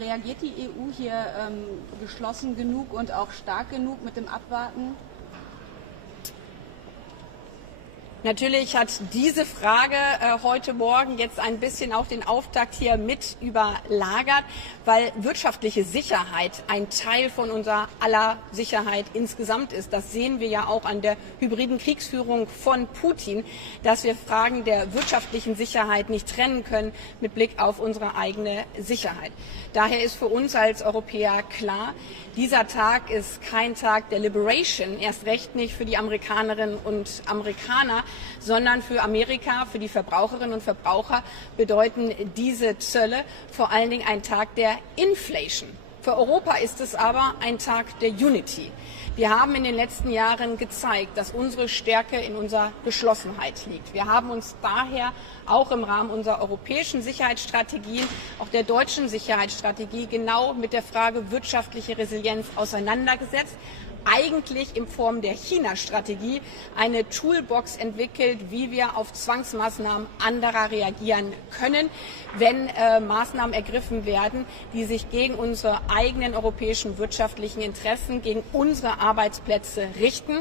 Reagiert die EU hier geschlossen genug und auch stark genug mit dem Abwarten? Natürlich hat diese Frage heute Morgen jetzt ein bisschen auch den Auftakt hier mit überlagert, weil wirtschaftliche Sicherheit ein Teil von unserer aller Sicherheit insgesamt ist. Das sehen wir ja auch an der hybriden Kriegsführung von Putin, dass wir Fragen der wirtschaftlichen Sicherheit nicht trennen können mit Blick auf unsere eigene Sicherheit. Daher ist für uns als Europäer klar, dieser Tag ist kein Tag der Liberation, erst recht nicht für die Amerikanerinnen und Amerikaner, sondern für Amerika, für die Verbraucherinnen und Verbraucher bedeuten diese Zölle vor allen Dingen ein Tag der Inflation. Für Europa ist es aber ein Tag der Unity. Wir haben in den letzten Jahren gezeigt, dass unsere Stärke in unserer Geschlossenheit liegt. Wir haben uns daher auch im Rahmen unserer europäischen Sicherheitsstrategien, auch der deutschen Sicherheitsstrategie, genau mit der Frage wirtschaftliche Resilienz auseinandergesetzt. Eigentlich in Form der China-Strategie eine Toolbox entwickelt, wie wir auf Zwangsmaßnahmen anderer reagieren können, wenn Maßnahmen ergriffen werden, die sich gegen unsere eigenen europäischen wirtschaftlichen Interessen, gegen unsere Arbeitsplätze richten.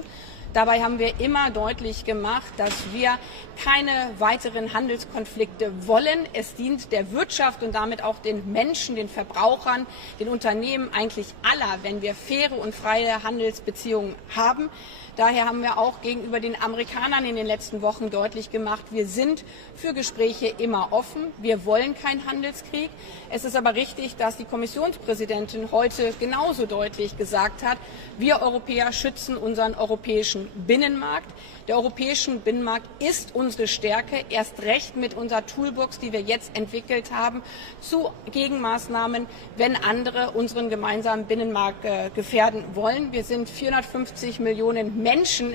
Dabei haben wir immer deutlich gemacht, dass wir keine weiteren Handelskonflikte wollen. Es dient der Wirtschaft und damit auch den Menschen, den Verbrauchern, den Unternehmen, eigentlich aller, wenn wir faire und freie Handelsbeziehungen haben. Daher haben wir auch gegenüber den Amerikanern in den letzten Wochen deutlich gemacht, wir sind für Gespräche immer offen. Wir wollen keinen Handelskrieg. Es ist aber richtig, dass die Kommissionspräsidentin heute genauso deutlich gesagt hat, wir Europäer schützen unseren europäischen Binnenmarkt. Der europäische Binnenmarkt ist unsere Stärke, erst recht mit unserer Toolbox, die wir jetzt entwickelt haben, zu Gegenmaßnahmen, wenn andere unseren gemeinsamen Binnenmarkt gefährden wollen. Wir sind 450 Millionen Menschen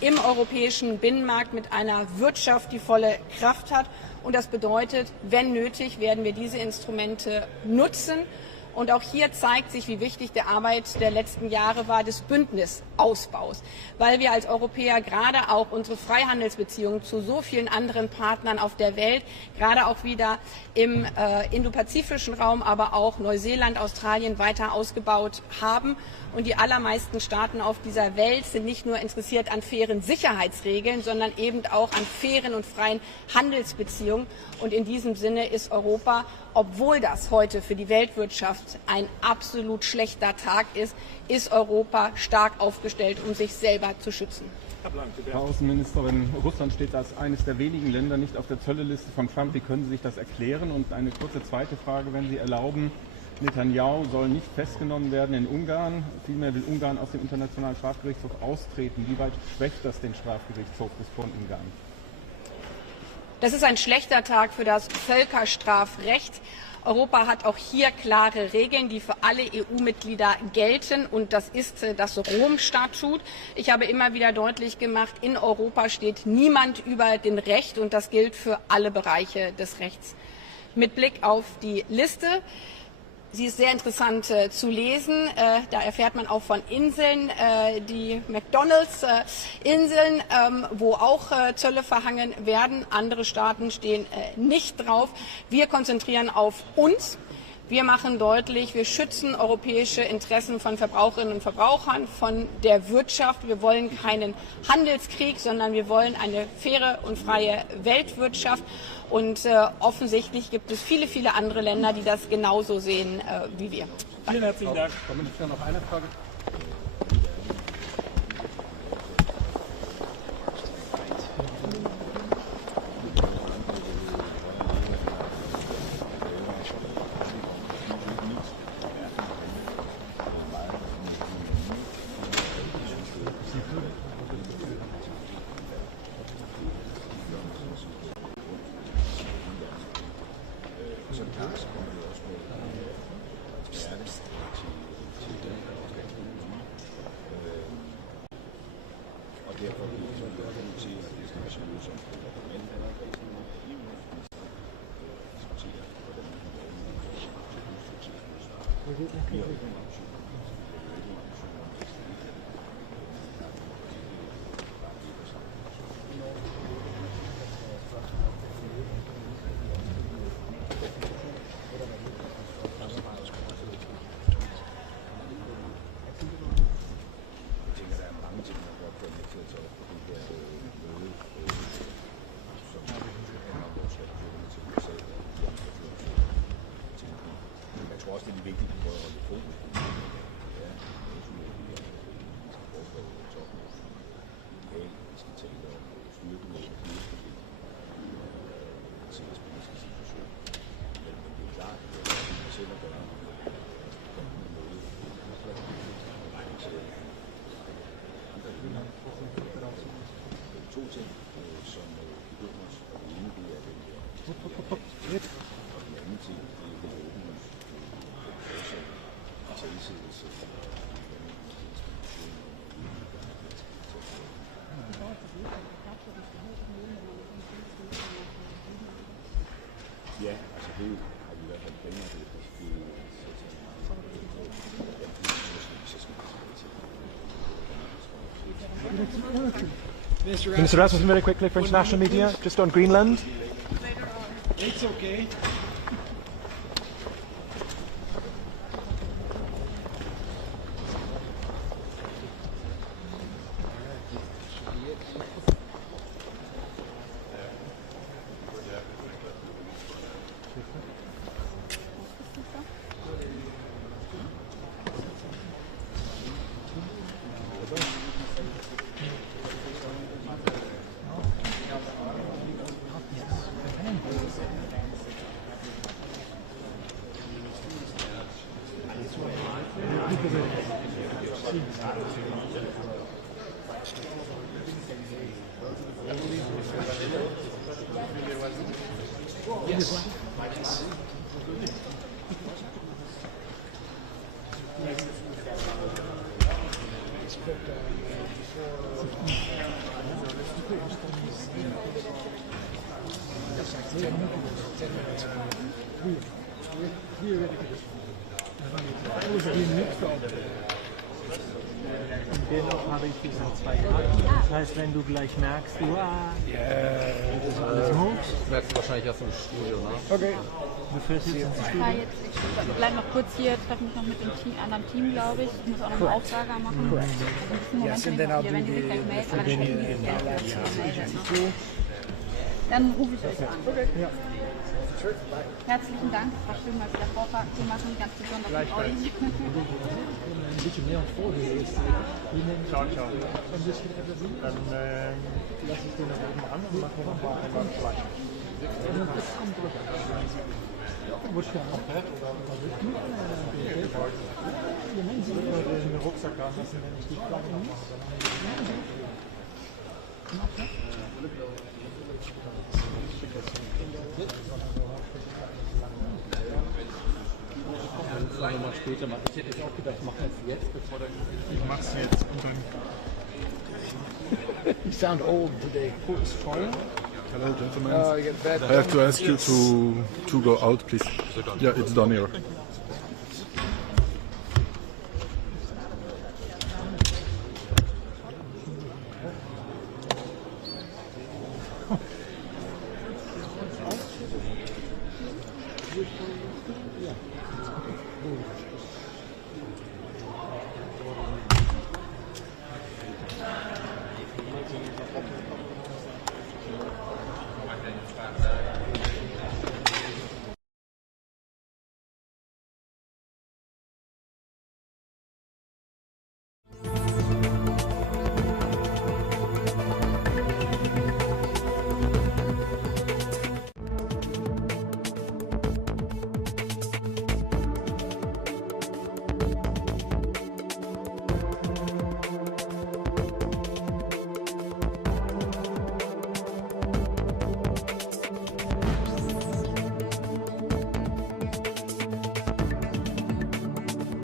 im europäischen Binnenmarkt mit einer Wirtschaft, die volle Kraft hat. Und das bedeutet, wenn nötig, werden wir diese Instrumente nutzen. Und auch hier zeigt sich, wie wichtig die Arbeit der letzten Jahre war, des Bündnisausbaus, weil wir als Europäer gerade auch unsere Freihandelsbeziehungen zu so vielen anderen Partnern auf der Welt, gerade auch wieder im indopazifischen Raum, aber auch Neuseeland, Australien weiter ausgebaut haben. Und die allermeisten Staaten auf dieser Welt sind nicht nur interessiert an fairen Sicherheitsregeln, sondern eben auch an fairen und freien Handelsbeziehungen. Und in diesem Sinne ist Europa, obwohl das heute für die Weltwirtschaft ein absolut schlechter Tag ist, ist Europa stark aufgestellt, um sich selber zu schützen. Frau Außenministerin, Russland steht als eines der wenigen Länder nicht auf der Zölleliste von Trump. Wie können Sie sich das erklären? Und eine kurze zweite Frage, wenn Sie erlauben. Netanyahu soll nicht festgenommen werden in Ungarn. Vielmehr will Ungarn aus dem Internationalen Strafgerichtshof austreten. Wie weit schwächt das den Strafgerichtshof von Ungarn? Das ist ein schlechter Tag für das Völkerstrafrecht. Europa hat auch hier klare Regeln, die für alle EU-Mitglieder gelten. Und das ist das Rom-Statut. Ich habe immer wieder deutlich gemacht, in Europa steht niemand über dem Recht. Und das gilt für alle Bereiche des Rechts. Mit Blick auf die Liste. Sie ist sehr interessant zu lesen. Da erfährt man auch von Inseln, die McDonalds-Inseln, wo auch Zölle verhangen werden. Andere Staaten stehen nicht drauf. Wir konzentrieren auf uns. Wir machen deutlich, wir schützen europäische Interessen von Verbraucherinnen und Verbrauchern, von der Wirtschaft. Wir wollen keinen Handelskrieg, sondern wir wollen eine faire und freie Weltwirtschaft. Und offensichtlich gibt es viele, viele andere Länder, die das genauso sehen wie wir. Vielen herzlichen Dank. Noch eine Frage. Ja, altså det har vi i hvert fald planer til. Minister Rasmussen, very quickly for international media, just on Greenland. It's okay. Yes. Dennoch habe ich bis in 2 Jahren. Das heißt, wenn du gleich merkst, das ist alles Murks. Merkst du wahrscheinlich erst im Studio, ne? Okay. Du fährst jetzt ins Studio. Ich bleibe noch kurz hier, treffe mich noch mit dem anderen Team, glaube ich. Ich muss auch noch einen Aufsager machen. Yes, and then I'll do wenn die sich gleich melden, dann rufe ich euch an. Okay. Ja. Herzlichen Dank, es war schön, mal wieder Vorfahrt zu machen, ganz besonders mit euch. Ein bisschen mehr vorgelesen. Ciao, ciao. Dann lasse ich den noch oben an und mache nochmal einmal Fleisch. Muss ich noch Pad oder den Rucksack da lassen, wenn ich die Flagge noch mache. Nochmal später machen. Ich hätte jetzt auch gedacht, ich mache es jetzt, bevor der... Ich mach's jetzt und dann... You sound old today. Hello, gentlemen. I have to ask you to go out, please. Yeah, it's done here.